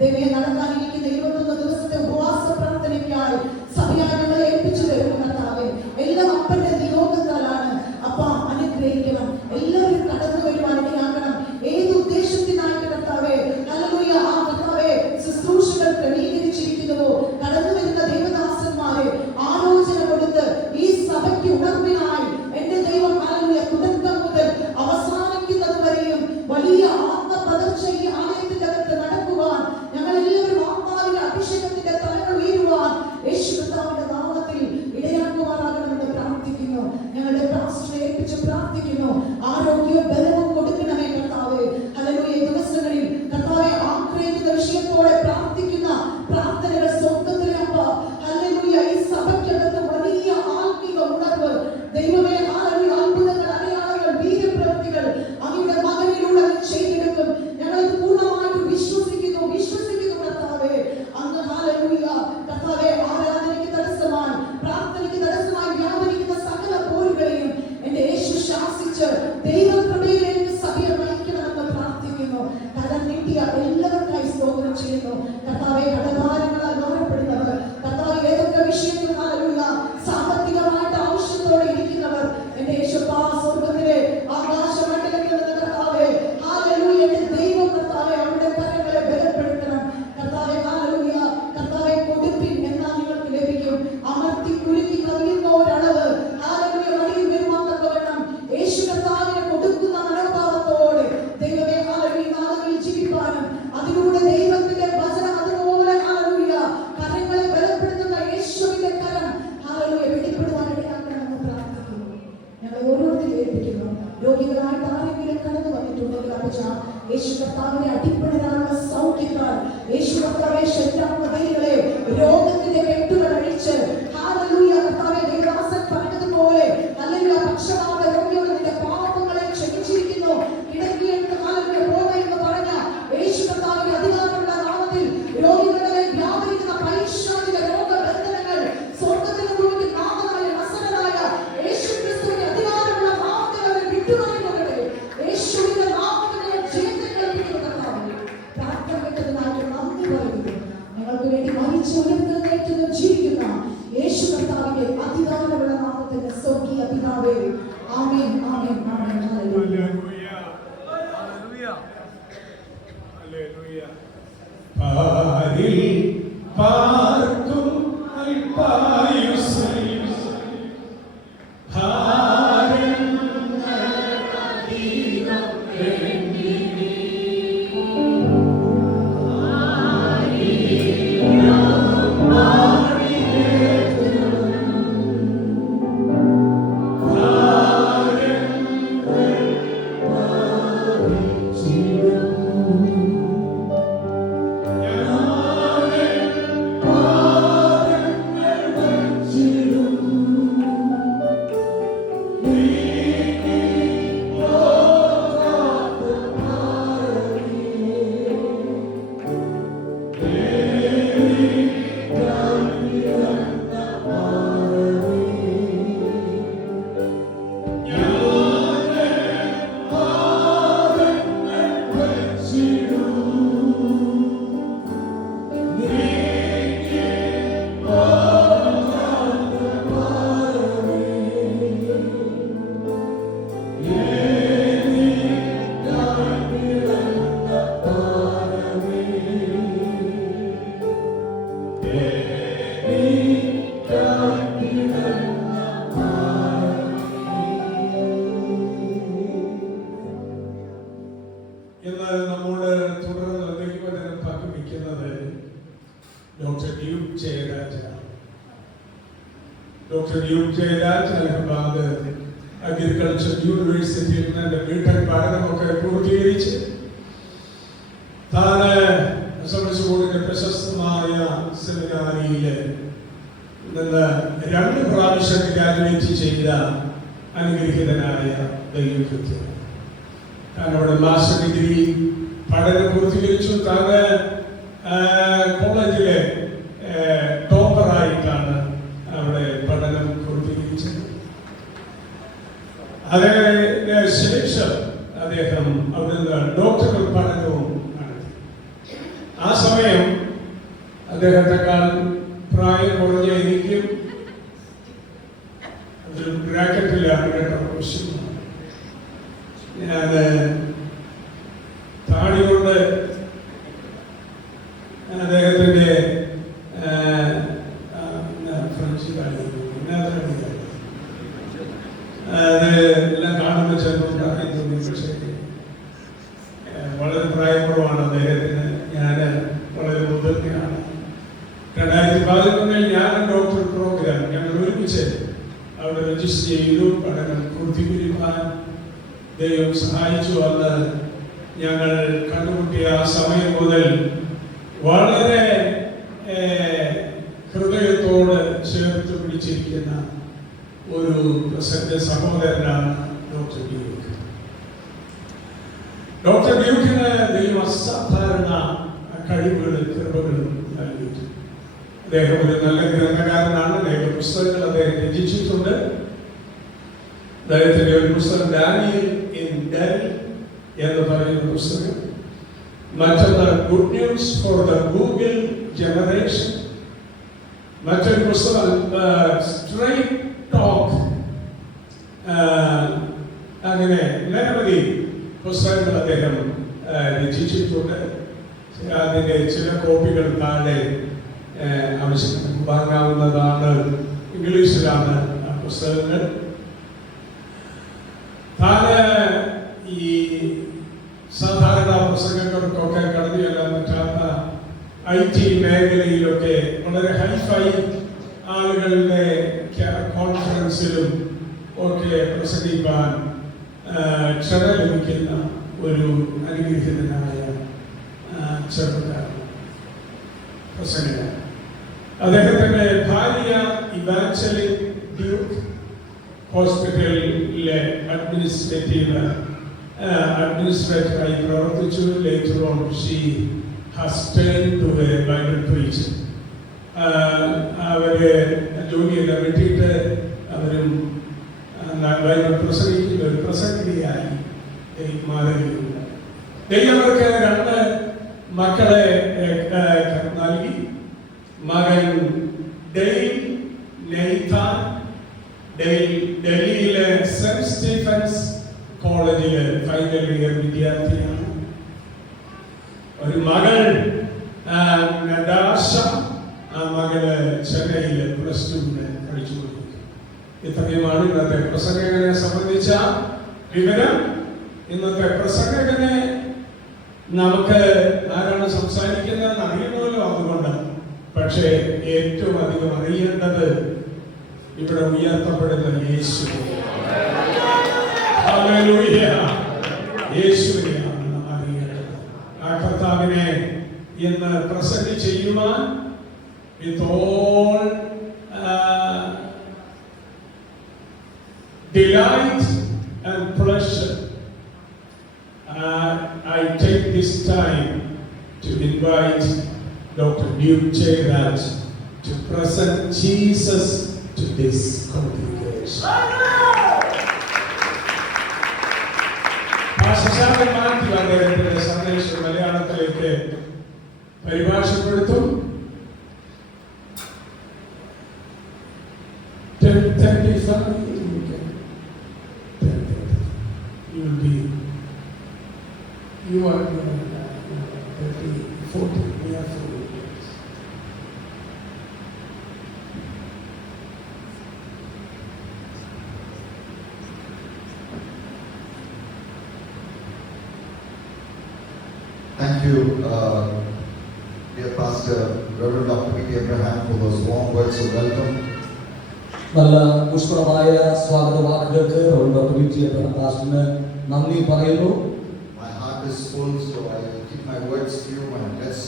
ദൈവമേ നടക്കാനിരിക്കുന്ന 21 ദിവസത്തെ ഉപവാസ പ്രാർത്ഥനയ്ക്കായി സഭയായി ഞങ്ങളെ ഏൽപ്പിച്ചു തരുന്നു കർത്താവേ. എല്ലാം അപ്പന്റെ നിയോഗത്താലാണ്. അപ്പ അനുഗ്രഹിക്കണം, എല്ലാവരും കടന്നു വരുവാൻ ഇടയാക്കണം. ഏത് ഉദ്ദേശത്തിനായിട്ട് കർത്താവേ ഹല്ലേലൂയ ആ കർത്താവേ ശുശ്രൂഷകൾ ക്രമീകരിച്ചിരിക്കുന്നുവോ കടന്നു വരുന്ന ദൈവദാസന്മാരെ ആലോചന കൊടുത്ത് ഈ സഭയ്ക്ക് ഉണർവിനായി എന്റെ ദൈവം ഹല്ലേലൂയ തുടക്കം മുതൽ അവസാനിക്കുന്നത് വരെയും വലിയ ആത്മപകർച്ച ഈ ആലയത്തിന്റെ അകത്ത് നടക്കുവാൻ ഞങ്ങൾ എല്ലാവരും ആത്മാവിന്റെ അഭിഷേകത്തിന്റെ തലങ്ങൾ ഉയരുവാൻ യേശു കർത്താവിന്റെ നാമത്തിൽ ഇടയാക്കുവാനാകണമെന്ന് പ്രാർത്ഥിക്കുന്നു. ഞങ്ങളുടെ പാസ്റ്ററെ ഏൽപ്പിച്ച് പ്രാർത്ഥിക്കുന്നു. ആരോഗ്യവും ബലവും കൊടുക്കണമേ കർത്താവേ. ഹല്ലേലൂയ ദിവസങ്ങളിൽ കർത്താവെ ആഗ്രഹിക്കുന്ന വിഷയത്തോടെ പ്രാർത്ഥിക്കുന്ന പ്രാർത്ഥനകൾ സ്വർഗ്ഗത്തിലെ അപ്പ ഹല്ലേലൂയ ഈ സഭയ്ക്കകത്ത് വലിയ ആത്മീക ഉണർവ് ദൈവമേ ഹല്ലേലൂയ അത്ഭുതങ്ങൾ അടയാളങ്ങൾ വീര്യപ്രവൃത്തികൾ അങ്ങയുടെ മകനിലൂടെ ചെയ്തെടുക്കും. ഞങ്ങൾ ഇത് പൂർണ്ണമായിട്ട് വിശ്വസിക്കുന്നു കർത്താവേ. അങ്ങ് ഹല്ലേലൂയ കർത്താവേ ആരാധനയ്ക്ക് തടസ്സമായി പ്രാർത്ഥനയ്ക്ക് തടസ്സമായി വ്യാപരിക്കുന്ന സകല പോരുകളെയും എന്റെ യേശു ശാസിച്ച് ദൈവകൃപയിലേക്ക് സഭയെ നയിക്കണമെന്ന് പ്രാർത്ഥിക്കുന്നു. കരം നീട്ടിയ എല്ലാവർക്കായി സ്തോത്രം ചെയ്യുന്നു കർത്താവെ. കടഭാരങ്ങളാൽ ഭാരപ്പെടുന്നവർ കർത്താവ് ഏതൊക്കെ വിഷയത്തിൽ ഹല്ലേലൂയ സാമ്പത്തികമായിട്ട് ആവശ്യത്തോടെ ഇരിക്കുന്നവർ എന്റെ യേശുപ്പാ സ്വർഗ്ഗത്തിലെ ആകാശമണ്ഡലത്തിൽ നിന്ന് കർത്താവെ ഹല്ലേലൂയ എന്റെ ദൈവം കർത്താവെ അവരുടെ കരങ്ങളെ ബലപ്പെടുത്തണം കർത്താവെ. ഹല്ലേലൂയ കർത്താവെ കൊടുപ്പിൻ എന്നാൽ നിങ്ങൾക്ക് ലഭിക്കും. അമർത്തി കുലുക്കി കവിയുന്ന ഒരളവ് ഹല്ലേലൂയ വഴിയിൽ വരുവാൻ തക്കവണ്ണം യേശു കർത്താവിനെ കൊടുക്കുന്ന മനോഭാവത്തോടെ ദൈവമേ ഹല്ലേലൂയ നാളുകളിൽ ജീവിക്കാനും അതിലൂടെ ദൈവത്തിന്റെ വചനം അതുപോലെ ഹല്ലേലൂയ കരങ്ങളെ ബലപ്പെടുത്തുന്ന യേശുവിന്റെ കരം ഹല്ലേലൂയ വെളിപ്പെടുവാൻ ഇടയാക്കണമെന്ന് പ്രാർത്ഥിക്കുന്നു. ഞങ്ങൾ ഓരോരുത്തരും ഏൽപ്പിക്കുന്നു. രോഗികളായിട്ട് ആരെങ്കിലും കടന്നു വന്നിട്ടുണ്ടെങ്കിൽ അപ്പച്ച യേശു കർത്താവിനെ അടിപ്പിടാനുള്ള സൗഖ്യത്താൽ യേശു കർത്താവെ ശരീരാത്മകളെ രോഗത്തിന്റെ കെട്ടുകൾ അഴിച്ച് ഹല്ലേലൂയ കർത്താവെ ദൈവദാസൻ പറഞ്ഞതുപോലെ ഹല്ലേലൂയ പക്ഷവാത രോഗിയോട് നിന്റെ പാപങ്ങളെ ക്ഷമിച്ചിരിക്കുന്നു കിടക്കിയെടുത്ത് ഹല്ലേലൂയ പോകയെന്ന് പറഞ്ഞ യേശു കർത്താവിന്റെ അധികാരമുള്ള നാമത്തിൽ രോഗികളുടെ വ്യാപരിക്കുന്ന പൈശാചിക രോഗബന്ധനങ്ങൾ സ്വർഗ്ഗത്തിൽ നിന്ന് നാമമായ നസറനായ യേശു ക്രിസ്തുവിന്റെ അധികാരമുള്ള നാമത്തിൽ അവരെ വിട്ടുമാറി പോകട്ടെ. യേശുവിന്റെ നാമത്തിൽ ജയത്തെ കൽപ്പിക്കുന്നു കർത്താവേ. പ്രാർത്ഥന കേട്ടതിനായിട്ട് നന്ദി പറയുന്നു. ഞങ്ങൾക്ക് വേണ്ടി മരിച്ചു ഉയർത്തെഴുന്നേറ്റ് ജീവിക്കുന്ന യേശു കർത്താവിന്റെ അധികാരമുള്ള നാമത്തിന്റെ സ്വർഗീയ പിതാവേ ആമേൻ ആമേൻ ആമേൻ. Hallelujah hallelujah. പാരിൽ പാർക്കും അൽപായുസ്സിൽ എന്നാൽ നമ്മോട് തുടർന്ന് ദൈവവചനം പങ്കുവയ്ക്കുന്നത് ഡോക്ടർ ഡ്യൂക്ക് ജയരാജാണ്. Doctor Duke Jayaraj Allahabad agriculture യൂണിവേഴ്സിറ്റിയിൽ നിന്ന് ബിടെക് പഠനമൊക്കെ പൂർത്തീകരിച്ച് താന് ബോർഡിന്റെ പ്രശസ്തമായ സെമിനാരിയിൽ നിന്ന് 2 പ്രാവശ്യം ഗ്രാജുവേറ്റ് ചെയ്ത അനുഗ്രഹീതനായ ദൈവകൃത്യം. താൻ അവിടെ മാസ്റ്റർ ഡിഗ്രി പഠനം പൂർത്തീകരിച്ചു. താന് കോളേജിലെ ടോപ്പറായിട്ടാണ് അവിടെ പഠനം പൂർത്തീകരിച്ചത്. അതിന് ശേഷം അദ്ദേഹം അവിടുന്ന് ഡോക്ടറൽ പഠനവും നടത്തി. ആ സമയം അദ്ദേഹത്തെക്കാൾ പ്രായം കുറഞ്ഞ എനിക്കും അതൊരു ബ്രാക്കറ്റിലാണ് കേട്ടോ ക്വസ്റ്റ്യൻ. ഞാൻ താടി കൊണ്ട് അദ്ദേഹത്തിന്റെ ഫ്രഞ്ച് താടി അത് എല്ലാം കാണുമ്പോൾ ചിലപ്പോൾ പ്രായം തോന്നി. പക്ഷേ വളരെ പ്രായക്കുറവാണ് അദ്ദേഹത്തിന്. ഞാൻ വളരെ മുതിർന്നയാണ്. 2011 ഞാൻ ഡോക്ടർ പ്രോഗ്രാം ഞങ്ങൾ ഒരുമിച്ച് അവിടെ രജിസ്റ്റർ ചെയ്തു. പഠനം പൂർത്തീകരിക്കാൻ ദൈവം സഹായിച്ചു. അന്ന് ഞങ്ങൾ കണ്ടുമുട്ടിയ ആ സമയം മുതൽ വളരെ ഹൃദയത്തോട് ചേർത്ത് പിടിച്ചിരിക്കുന്ന ഒരു പ്രസക്ത സഹോദരനാണ് ഡോക്ടർ ഡ്യൂക്ക്. ഡോക്ടർ ഡ്യൂക്കിന് ദൈവം അസാധാരണ കഴിവുകളും കൃപകളും നൽകിയിട്ടുണ്ട്. അദ്ദേഹം ഒരു നല്ല ഗ്രന്ഥകാരനാണ്. അനേക പുസ്തകങ്ങൾ അദ്ദേഹം രചിച്ചിട്ടുണ്ട്. അദ്ദേഹത്തിന്റെ ഒരു പുസ്തകം ഡാനിയൽ ഇൻ ഡെൽ എന്ന് പറയുന്ന പുസ്തകം, മറ്റൊന്ന് good news for the Google generation, മറ്റൊരു പുസ്തകം സ്ട്രൈറ്റ് ടോക്ക്. അങ്ങനെ നിരവധി പുസ്തകങ്ങൾ അദ്ദേഹം രചിച്ചിട്ടുണ്ട്. അതിന്റെ ചില കോപ്പികൾ താഴെ ആവശ്യം വാങ്ങാവുന്നതാണ്. ഇംഗ്ലീഷിലാണ് ആ പുസ്തകങ്ങൾ. താഴെ ഈ സാധാരണ പ്രസംഗങ്ങൾക്കൊക്കെ കടന്നു ചെല്ലാൻ പറ്റാത്ത IT മേഖലയിലൊക്കെ വളരെ ഹൈഫൈ ആളുകളുടെ കോൺഫറൻസിലും ഒക്കെ പ്രസംഗിക്കാൻ ക്ഷണ ലഭിക്കുന്ന ഒരു അനുഗ്രഹീതനായ ചെറുപ്പക്കാരൻ പ്രസംഗകൻ. അദ്ദേഹത്തിന്റെ ഭാര്യ ഇവാഞ്ചലിൻ ഡ്യൂക്ക് ഹോസ്പിറ്റലിലെ അഡ്മിനിസ്ട്രേറ്ററായി പ്രവർത്തിച്ചു. Later on she has turned to a Bible preacher. അവര് ജോലിയെല്ലാം വിട്ടിട്ട് അവരും ബൈബിൾ പ്രസംഗിക്കുന്ന ഒരു പ്രസംഗിയായി മാറുകയുണ്ട്. ദൈവം അവർക്ക് 2 മക്കളെ നൽകി. മകൻ ഡെയിൽ നെയ്താൻ ഡൽഹിയിലെ സെന്റ് സ്റ്റീഫൻസ് കോളേജിലെ ഫൈനൽ ഇയർ വിദ്യാർത്ഥിയാണ്. ഒരു മകൾ നടാഷ, ആ മകള് ചെന്നൈയിലെ +2 പഠിച്ചുകൊണ്ടിരിക്കുന്നു. ഇത്രയുമാണ് ഇന്നത്തെ പ്രസംഗകനെ സംബന്ധിച്ച വിവരം. ഇന്നത്തെ പ്രസംഗകനെ നമുക്ക് ആരാണ് സംസാരിക്കുന്നത് അറിയുമല്ലോ, അതുകൊണ്ട്. പക്ഷേ ഏറ്റവും അധികം അറിയേണ്ടത് ഇവിടെ ഉയർത്തപ്പെടുന്ന യേശു, യേശുവിനെയാണ് അറിയേണ്ടത്. ആ കർത്താവിനെ ഇന്ന് പ്രസന്റ് ചെയ്യുവാൻ with all delight and pleasure I take this time to invite Dr. Duke Jayaraj to present Jesus to this congregation. Pastor Mathew അദ്ദേഹത്തിന്റെ സന്ദേശം മലയാളത്തിലേക്ക് പരിഭാഷപ്പെടുത്തും. 10:35 you are 30, 40, we are 40 years. Thank you, dear Pastor Reverend Dr. P. Abraham, for those warm words of welcome. നല്ല പുഷ്പമായ സ്വാഗത വാക്കുകൾക്ക് doctor P T Abraham പാസ്റ്ററിന് നന്ദി പറയുന്നു. My heart is full, so I will keep my words few and let's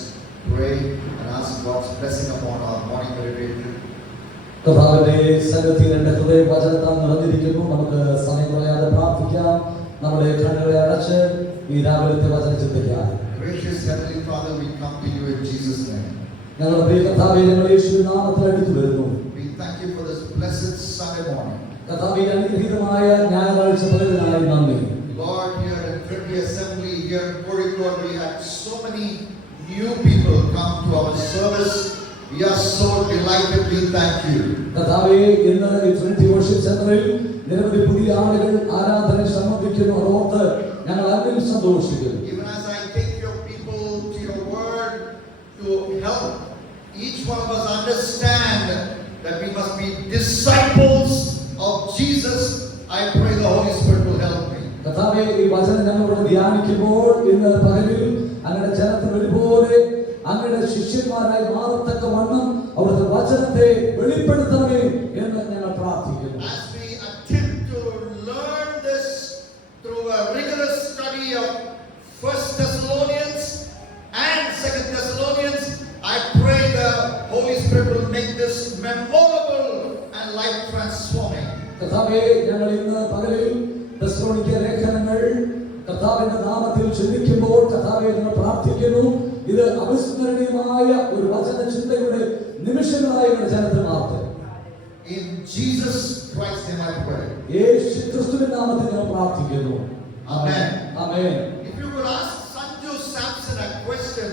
pray and ask God's blessing upon our morning meditation. കർത്താവിന്റെ സന്നിധിയിൽ എൻ്റെ ഹൃദയ വചനത്താൽ നിറഞ്ഞിരിക്കുന്നു. നമുക്ക് സമയം കളയാതെ പ്രാർത്ഥിക്കാം. നമ്മുടെ കണ്ണുകളെ അടച്ച് ഈ രാവിലത്തെ വചനം ചിന്തിക്കാം. Gracious Heavenly Father, we come to you in Jesus' name. ഞങ്ങളുടെ പ്രിയ കർത്താവേ, ഞങ്ങൾ യേശുവിൻ നാമത്തിൽ അടുത്ത് വരുന്നു. We thank you for this blessed Sunday morning. കർത്താവേ, അനുഗ്രഹീതമായ ഞായറാഴ്ച പകലിനായി നന്ദി. Lord, here at Trinity Assembly here in Kozhikode, we had so many new people come to our service. We are so delighted. We thank you. കർത്താവേ, ഇന്ന് ഈ Trinity worship സെന്ററിൽ നിരവധി പുതിയ ആളുകൾ ആരാധനയിൽ സംബന്ധിക്കുന്നു. അതോർത്ത് ഞങ്ങൾ അതിൽ സന്തോഷിക്കുന്നു. Even as I take your people to your word to help each one of us understand that we must be disciples of Jesus, I pray the Holy Spirit will help me. കർത്താവേ, ഈ വചനം ഞങ്ങളോട് ധ്യാനിക്കുമ്പോൾ ഇന്ന് പകലിൽ അങ്ങയുടെ ജനത്തിന് ഒരുപോലെ അങ്ങയുടെ ശിഷ്യന്മാരായി മാറത്തക്ക വണ്ണം അവിടുത്തെ വചനത്തെ വെളിപ്പെടുത്തണമേ എന്ന് ഞങ്ങൾ പ്രാർത്ഥിക്കുന്നു. As we attempt to learn this through a rigorous study of 1 Thessalonians and 2 Thessalonians, I pray the Holy Spirit will make this memorable and life transforming. കർത്താവേ, ഞങ്ങൾ ഇന്ന് പകലിൽ തെസ്സലോനിക്ക ലേഖനങ്ങൾ കർത്താവിന്റെ നാമത്തിൽ ചിന്തിക്കുമ്പോൾ കർത്താവേ ഞങ്ങൾ പ്രാർത്ഥിക്കുന്നു, ഇത് അവിസ്മരണീയമായ ഒരു വചന ചിന്തയുടെ നിമിഷങ്ങളായ ജനത്തിന് മാറട്ടെ. In Jesus Christ's name I pray. യേശു ക്രിസ്തുവിന്റെ നാമത്തിൽ ഞങ്ങൾ പ്രാർത്ഥിക്കുന്നു. Amen. Amen. If you could ask Sanju Samson a question,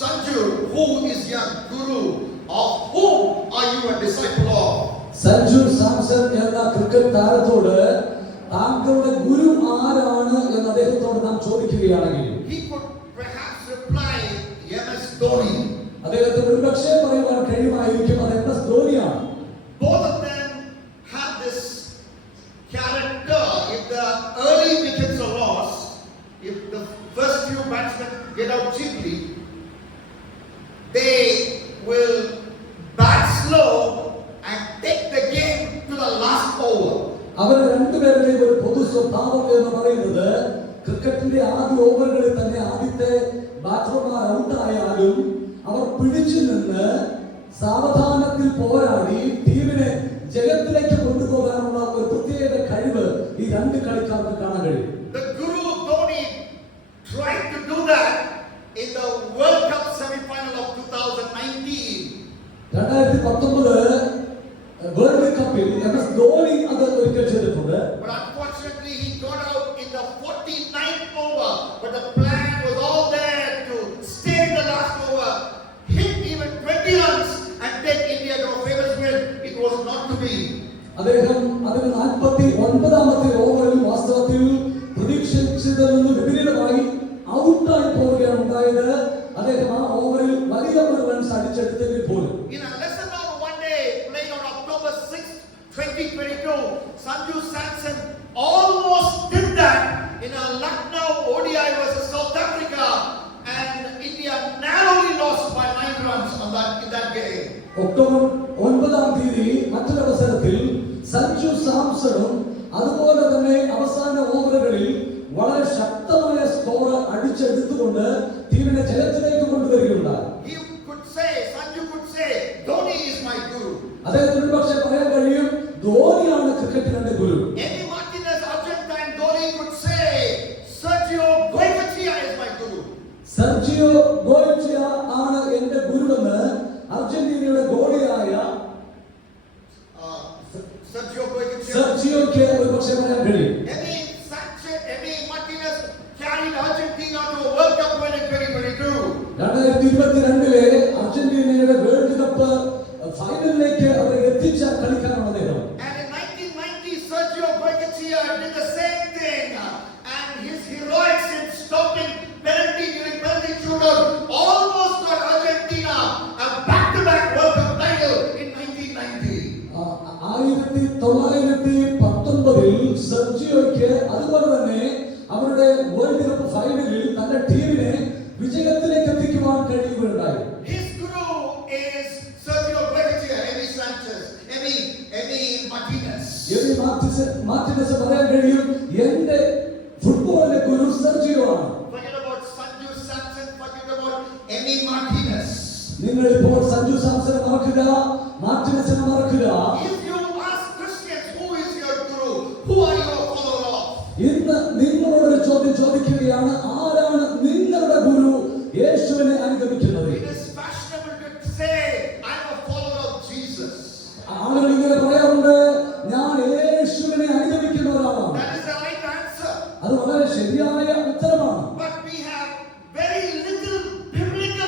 Sanju, who is your guru? Of whom are you a disciple of? Sanju Samson എന്ന ക്രിക്കറ്റ് താരത്തോട് താങ്കളുടെ ഗുരു ആരാണ് എന്ന് അദ്ദേഹത്തോട് നാം ചോദിക്കുകയാണെങ്കിൽ He could perhaps reply, MS Dhoni. അദ്ദേഹത്തിന് ഒരുപക്ഷേ പറയുവാൻ കഴിയുമായിരിക്കും അത് MS ധോണിയാണ്. Both of them have this character. If the early wickets are lost, if the first few batsmen get out cheaply, they will bat slow and take the game to the last over. അവർ രണ്ടുപേരുടെയും ഒരു പൊതു സ്വഭാവം എന്ന് പറയുന്നത് ക്രിക്കറ്റിന്റെ ആദ്യ ഓവറുകളിൽ തന്നെ ആദ്യത്തെ ബാറ്റർമാർ ഔട്ടായാലും അവർ പിടിച്ചു നിന്ന് സാവധാനത്തിൽ പോരാടി ടീമിനെ ജയത്തിലേക്ക് കൊണ്ടുപോകാനുള്ള ഒരു പ്രത്യേക കഴിവ് ഈ രണ്ട് കളിക്കാർക്ക് കാണാൻ കഴിയും. The Guru Dhoni tried to do that in the World Cup semi-final of 2019. 2019 world കപ്പിൽ MS ധോണി അത് ഒരിക്കൽ ചെയ്തിട്ടുണ്ട്. But unfortunately he got out in the 49th over. But the plan was all there to stay in the last over, hit even 20 runs and take India to a famous win. It was not to be. അദ്ദേഹം അതിന് 49ാമത്തെ ഓവറിൽ വാസ്തവത്തിൽ പ്രതീക്ഷിച്ചതിൽ നിന്ന് വിപരീതമായി ഔട്ടായി പോവുകയാണ് ഉണ്ടായത്. അദ്ദേഹം ആ ഓവറിൽ വലിയ റൺസ് അടിച്ചെടുത്തെങ്കിൽ പോലും In a lesser known one day played on October 6th, 2022, Sanju Samson almost did that in a Lucknow ODI versus South Africa, and India narrowly lost by 9 runs in that game. October 9 മറ്റൊരു അവസരത്തിൽ സഞ്ജു സാംസണും അതുപോലെ തന്നെ അവസാന ഓവറുകളിൽ വളരെ ശക്തമായ score അടിച്ചെടുത്തുകൊണ്ട് ടീമിനെ ജയത്തിലേക്ക് കൊണ്ടുവരികയുണ്ടായി. Sanju could say, Dhoni is my guru. അദ്ദേഹത്തിന് ഒരുപക്ഷേ പറയാൻ കഴിയും, ധോണിയാണ് ക്രിക്കറ്റിന്റെ ഗുരു. Emi Martinez, Argentine Dhoni could say, Sergio Goycochea is my guru. Sergio Goycochea ആണ് എന്റെ ഗുരുവെന്ന് അർജന്റീനയുടെ ഗോളിയായ സെർജിയോയ്ക്ക് ഒരുപക്ഷേ പറയാൻ കഴിയും. Emi Martinez carried Argentina to a World Cup win in 2022. 2022 അർജന്റീനയുടെ വേൾഡ് കപ്പ് ഫൈനലിലേക്ക് അവരെ എത്തിച്ച കളിക്കാരാണ് അദ്ദേഹം. And in 1990 Sergio Goycochea did the same thing, and his heroics in stopping penalty during penalty shootout almost got Argentina a back-to-back World Cup title in 1990. 1919 സെർജിയോയ്ക്ക് അതുപോലെ തന്നെ അവരുടെ world cup ഫൈനലിൽ തന്റെ ടീമിനെ വിജയത്തിലേക്ക് എത്തിക്കുവാൻ കഴിയുകയുണ്ടായി. His guru is Sergio Goycochea, Emi Martinez. Amy Martinez പറയാൻ കഴിയും, എന്റെ ഫുട്ബോളിലെ ഗുരു സെർജിയോ ആണ്. Forget about Sanju Samson, forget about Emi Martinez. നിങ്ങൾ ഇപ്പോൾ സഞ്ജു സാംസനെ മറക്കുക, മാർട്ടിനസിനെ മറക്കുക. If you ask Christians who is your guru, who are you a follower of? ഇന്ന് നിങ്ങളോടൊരു ചോദ്യം ചോദിക്കുകയാണ്, ആരാണ് നിങ്ങളുടെ ഗുരു യേശുവിനെ അനുഗമിക്കുന്നത്? It is fashionable to say, I am a follower of Jesus. ആളുകൾ ഇങ്ങനെ പറയാറുണ്ട്, ഞാൻ യേശുവിനെ അനുഗമിക്കുന്ന ഒരാളാണ്. That is the right answer. അത് വളരെ ശരിയായ ഉത്തരമാണ്. But we have very little biblical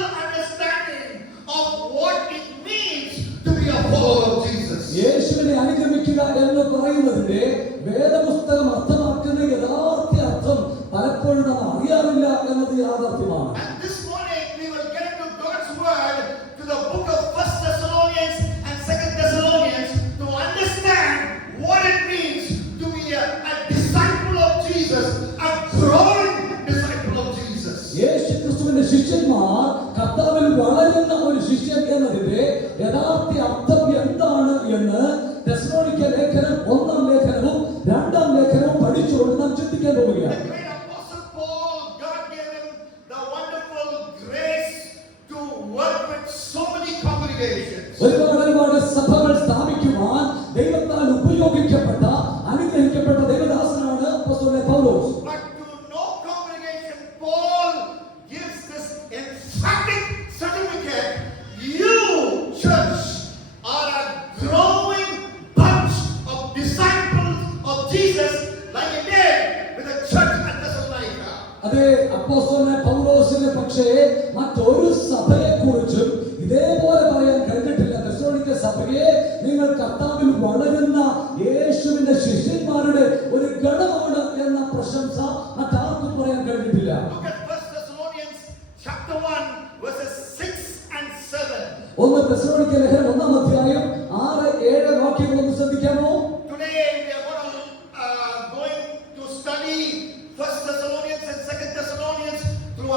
യാഥാർത്ഥ്യമാണ്. And this morning we will get into God's word to the book of 1 Thessalonians and 2 Thessalonians to understand what it means to be a disciple of Jesus, a growing disciple of Jesus. യേശു ക്രിസ്തുവിന്റെ ശിഷ്യന്മാർ കർത്താവിൽ വളരുന്ന ഒരു ശിഷ്യൻ എന്നതിന്റെ യഥാർത്ഥ അർത്ഥം എന്താണ് എന്ന് തെസ്സലോനിക്ക ലേഖനം 1-ാം ലേഖനവും 2-ാം ലേഖനവും പഠിച്ചുകൊണ്ട് നാം ചിന്തിക്കാൻ The പോവുകയാണ്. great apostle Paul, God gave him the wonderful grace to work with so many congregations. ഒരുപാട് സഭകൾ സ്ഥാപിക്കുവാൻ ദൈവത്താൽ ഉപയോഗിക്കപ്പെട്ട അനുഗ്രഹിക്കപ്പെട്ട ദൈവദാസനാണ് അപ്പോസ്തലൻ പൗലോസ്. But to no congregation, Paul gives this emphatic certificate: you, church, are a growing bunch of disciples of Jesus, like he did with the church at Thessalonica. അതെ, അപ്പോസ്തലൻ പൗലോസിനെ പക്ഷേ മറ്റൊരു സഭയെ കുറിച്ചും ഇതേപോലെ പറയാൻ കഴിഞ്ഞിട്ടില്ല. തെസ്സലോനിക്ക സഭയെ നിങ്ങൾ കർത്താവിൽ വളരുന്ന യേശുവിന്റെ ശിഷ്യന്മാരുടെ ഒരു ഗണമാണ് എന്ന പ്രശംസ മറ്റാർക്കും പറയാൻ കഴിഞ്ഞിട്ടില്ല. Look at 1 Thessalonians chapter 1 verses 6 and 7. 1 തെസ്സലോനിക്ക ലേഖനം 1-ാം അധ്യായം 6-7 വാക്യങ്ങൾ ഒന്ന് ശ്രദ്ധിക്കാമോ? Today we are going to study 1 Thessalonians and 2 Thessalonians through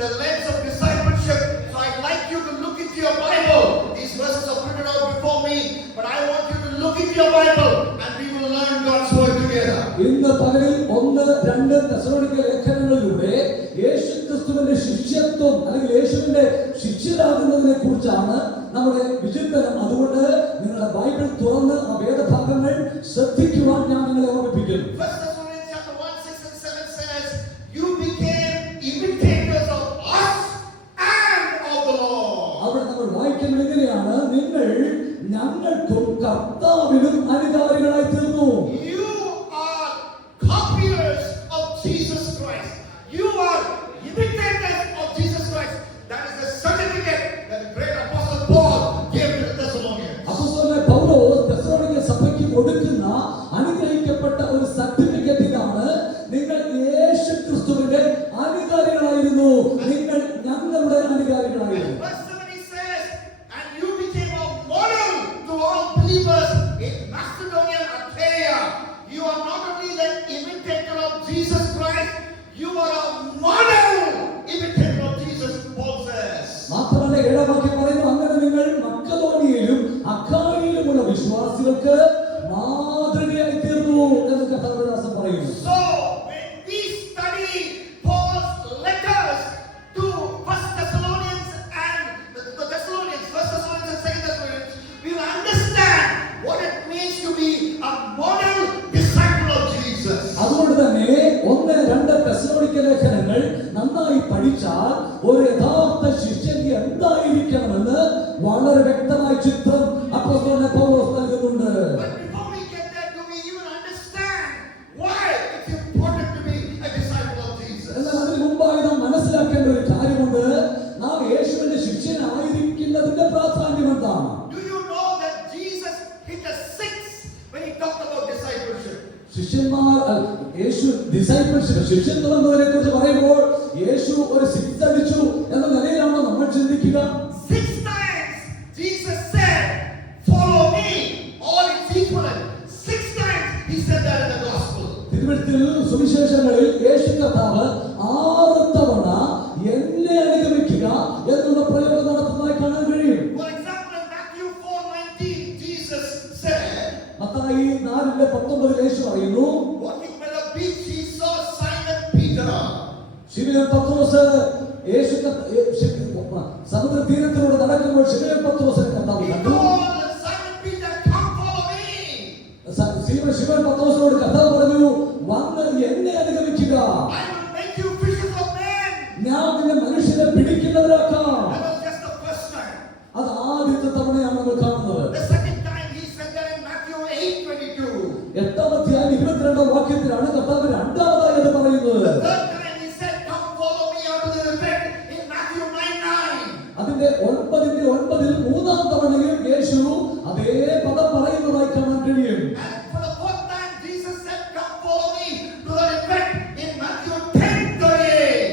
the lens of discipleship. So I'd like you to look into your Bible. These verses are printed out before me, but I want you to look into your Bible and we will learn God's word together. ഇന്ന് പകലിൽ 1-2 തെസ്സലോനിക്ക ലേഖനങ്ങളിലൂടെ യേശുക്രിസ്തുവിന്റെ ശിഷ്യത്വം അല്ലെങ്കിൽ യേശുവിന്റെ ശിഷ്യരാകുന്നതിനെ കുറിച്ചാണ് നമ്മുടെ വിചിന്തനം. അതുകൊണ്ട് നിങ്ങളുടെ ബൈബിൾ തുറന്ന് ആ വേദഭാഗങ്ങൾ ശ്രദ്ധിക്കുവാൻ ഞാൻ നിങ്ങളെ ഓർമ്മിപ്പിക്കുന്നു. 1 Thessalonians chapter 1, 6 and 7 says, you became imitators of us and of the Lord. അവിടെ നമ്മൾ വായിക്കുന്നത് എങ്ങനെയാണ്? നിങ്ങൾ ഞങ്ങൾക്കും കർത്താവിനും അനുകാരികളായി തീർന്നു. You are copiers of Jesus Christ. You are imitators of Jesus Christ. That is the certificate that the great apostle Paul gave to the Thessalonians. അപ്പോസ്തലൻ പൗലോസ് തെസ്സലോനിക്ക സഭയ്ക്ക് കൊടുക്കുന്ന അനുഗ്രഹിക്കപ്പെട്ട ഒരു സർട്ടിഫിക്കറ്റ് ഇതാണ്: നിങ്ങൾ യേശുക്രിസ്തുവിന്റെ അനുകാരികളായിരുന്നു, നിങ്ങൾ ഞങ്ങളുടെ അനുകാരികളായിരുന്നു. Verse 7 he says, and you became a model to all believers in Macedonia and Achaia. You are not only the imitator of Jesus Christ, you are a model imitator of Jesus, Paul says. മാത്രമല്ല 7-ാം വാക്യം പറയുന്നു, അങ്ങനെ നിങ്ങൾ മക്കദോനിയയിലും അഖായിലുമുള്ള വിശ്വാസികൾക്ക് മാതൃകയായി തീർന്നു എന്ന് കർത്താവിന്റെ പറയുന്നു. So when we study Paul's letters to 1 Thessalonians and the Thessalonians, 1 Thessalonians and 2 Thessalonians, we will understand what it means to be a model disciple of Jesus. അതുകൊണ്ട് തന്നെ 1-2 തെസ്സലോനിക്ക ലേഖനങ്ങൾ നന്നായി പഠിച്ചാൽ ഒരു യഥാർത്ഥ ശിഷ്യൻ എന്തായിരിക്കണമെന്ന് വളരെ വ്യക്തമായ ചിത്രം അപ്പോസ്തലൻ പൗലോസ് നൽകുന്നുണ്ട്. But before we get there, do we even understand why it's important to be a disciple of Jesus? എന്നാൽ അതിന് മുമ്പായി നാം മനസ്സിലാക്കേണ്ട ഒരു കാര്യമുണ്ട്. നാം യേശുവിന്റെ ശിഷ്യനായിരിക്കുന്നതിന്റെ പ്രാധാന്യം എന്താണ്? Do you know that Jesus hit a 6 when he talked about discipleship? യേശു ഡിസൈപ്പിൾഷിപ്പ് ശിഷ്യത്വം എന്നതിനെ കുറിച്ച് പറയുമ്പോൾ യേശു ഒരു 6 അടിച്ചു എന്ന നിലയിലാണോ നമ്മൾ ചിന്തിക്കുക? 6 times Jesus said, follow me, all its equivalent. 6 times he said that in the gospel. തിരുവെഴുത്തിൽ സുവിശേഷങ്ങളിൽ യേശു കർത്താവ് 6 തവണ എന്നെ അനുഗമിക്കുക എന്നുള്ള പ്രയോഗം നടത്തുന്നതായി കാണാൻ കഴിയും. For example, in Matthew 4:19, Jesus said, Mathai 4:19 യേശു പറയുന്നു, walking by the beach, he saw Simon Peter. ശിമയോൻ പത്രോസ് സമുദ്ര തീരത്തിലൂടെ നടക്കുമ്പോൾ ശിമയോൻ പത്രോസിനെ കർത്താവ് He കണ്ടു. told Simon Peter, come follow me. ശിമയോൻ പത്രോസിനോട് കർത്താവ് പറഞ്ഞു, വന്ന് എന്നെ അനുഗമിക്കുക, I will make you fishers of men. ഞാൻ നിന്നെ മനുഷ്യരെ പിടിക്കുന്നവരാക്കാം. That was just the first time. അത് ആദ്യത്തെ തവണയാണ് നമ്മൾ കാണുന്നത്. The second time he said that in Matthew 8:22. 8-ാം അധ്യായം 22-ാം വാക്യത്തിലാണ് കർത്താവ് രണ്ടാമതായി അത് പറയുന്നത്. The third time he said, come follow me out of the river in Matthew 9:9. അതിന്റെ 9:9 മൂന്നാം തവണയും യേശു അതേ പദം പറയുന്നതായി കാണാൻ കഴിയും. And for the fourth time Jesus said, come follow me to the river in Matthew 10:38.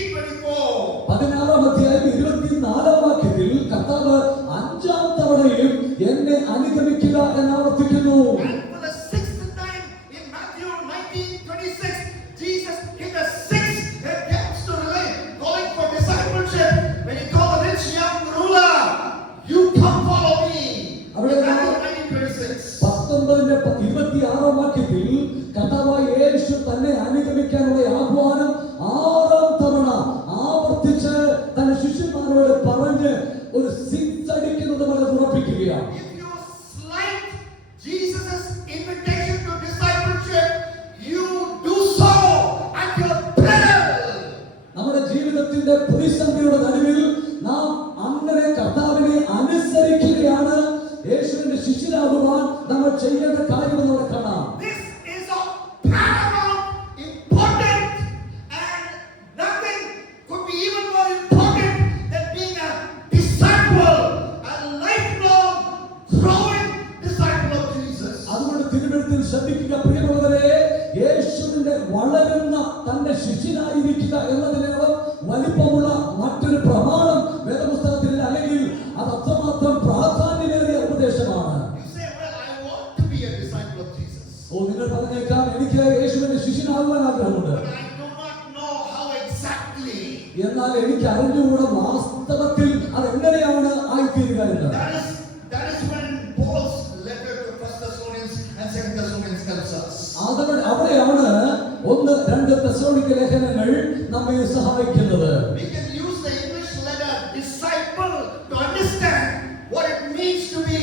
16:24. 16-ാം അധ്യായം 24-ാം വാക്യത്തിൽ കർത്താവ് 5-ാം തവണയും എന്നെ അനുഗമിക്കുക എന്ന് ആവർത്തിക്കുന്നു. And for the 6th time in Matthew 19:26, Jesus hit a 6 against the relay, calling for discipleship. When he told the rich young ruler, "You come follow me." In Matthew 19:26. 19-26-ാം വാക്യത്തിൽ കർത്താവായ യേശു തന്നെ അനുഗമിക്കാനുള്ള ആഹ്വാനം 6-ാം തവണ ആവർത്തിച്ച് തന്റെ ശിഷ്യന്മാരോട് പറഞ്ഞ് ഒരു 6 അടിക്കുന്നത് പോലെ ഉറപ്പിക്കുകയാണ്. If you slight Jesus' invitation to discipleship, you do so at your peril. നമ്മുടെ ജീവിതത്തിന്റെ പ്രതിസന്ധിയുടെ നടുവിൽ നാം അങ്ങനെ കർത്താവിനെ അനുസരിക്കുകയാണ്. യേശുവിന്റെ ശിഷ്യരാകുവാൻ നമ്മൾ ചെയ്യേണ്ട കാര്യമെന്ന് അവിടെ കാണാം. This is of paramount importance, and nothing could be even more important than being a disciple, a lifelong growing disciple of Jesus. അതുകൊണ്ട് തിരുവെഴുത്തിൽ ശ്രദ്ധിക്കുക പ്രിയമുള്ളവരെ, യേശുവിന്റെ വളരുന്ന തന്റെ ശിഷ്യനായിരിക്കുക എന്നതിനേക്കാൾ വലിപ്പമുള്ള മറ്റൊരു പ്രമാണം വേദപുസ്തകത്തിൽ അല്ലെങ്കിൽ അത് അത്രമാത്രം പ്രാധാന്യമേറിയ ഉപദേശമാണ്. You say, "Well, I want to be a disciple of Jesus, നിങ്ങൾ പറഞ്ഞേക്കാം, എനിക്ക് യേശുവിന്റെ ശിഷ്യനാകുവാൻ ആഗ്രഹമുണ്ട്, but I do not know how exactly." എന്നാൽ എനിക്ക് അറിഞ്ഞുകൂടെ വാസ്തവത്തിൽ അതെങ്ങനെയാണ് ആയിത്തീരുക എന്ന്. That is when Paul's letter to 1 Thessalonians and 2 Thessalonians tells us. അവിടെയാണ് 1-2 തെസ്സലോനിക്ക ലേഖനങ്ങൾ നമ്മെ സഹായിക്കുന്നത്. We can use the English letter disciple to understand what it means to be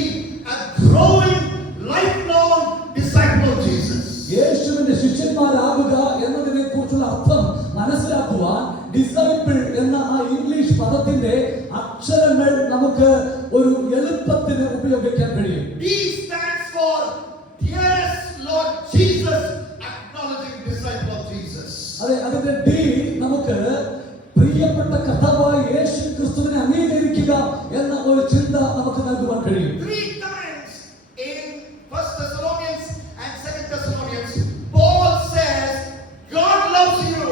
a growing, lifelong disciple of Jesus. യേശുവിന്റെ ശിഷ്യന്മാരാകുക എന്നതിനെ കുറിച്ചുള്ള അർത്ഥം മനസ്സിലാക്കുവാൻ disciple എന്ന ആ ഇംഗ്ലീഷ് പദത്തിന്റെ അക്ഷരങ്ങൾ നമുക്ക് ഒരു എളുപ്പത്തിന് ഉപയോഗിക്കാൻ കഴിയും. D stands for dearest Lord Jesus, acknowledging disciple of Jesus. അതിന്റെ ഡി നമുക്ക് പ്രിയപ്പെട്ട കർത്താവായ യേശു ക്രിസ്തുവിനെ അംഗീകരിക്കുക എന്ന ഒരു ചിന്ത നമുക്ക് നൽകുവാൻ കഴിയും. 3 times in 1 Thessalonians and 2 Thessalonians, Paul says, God loves you,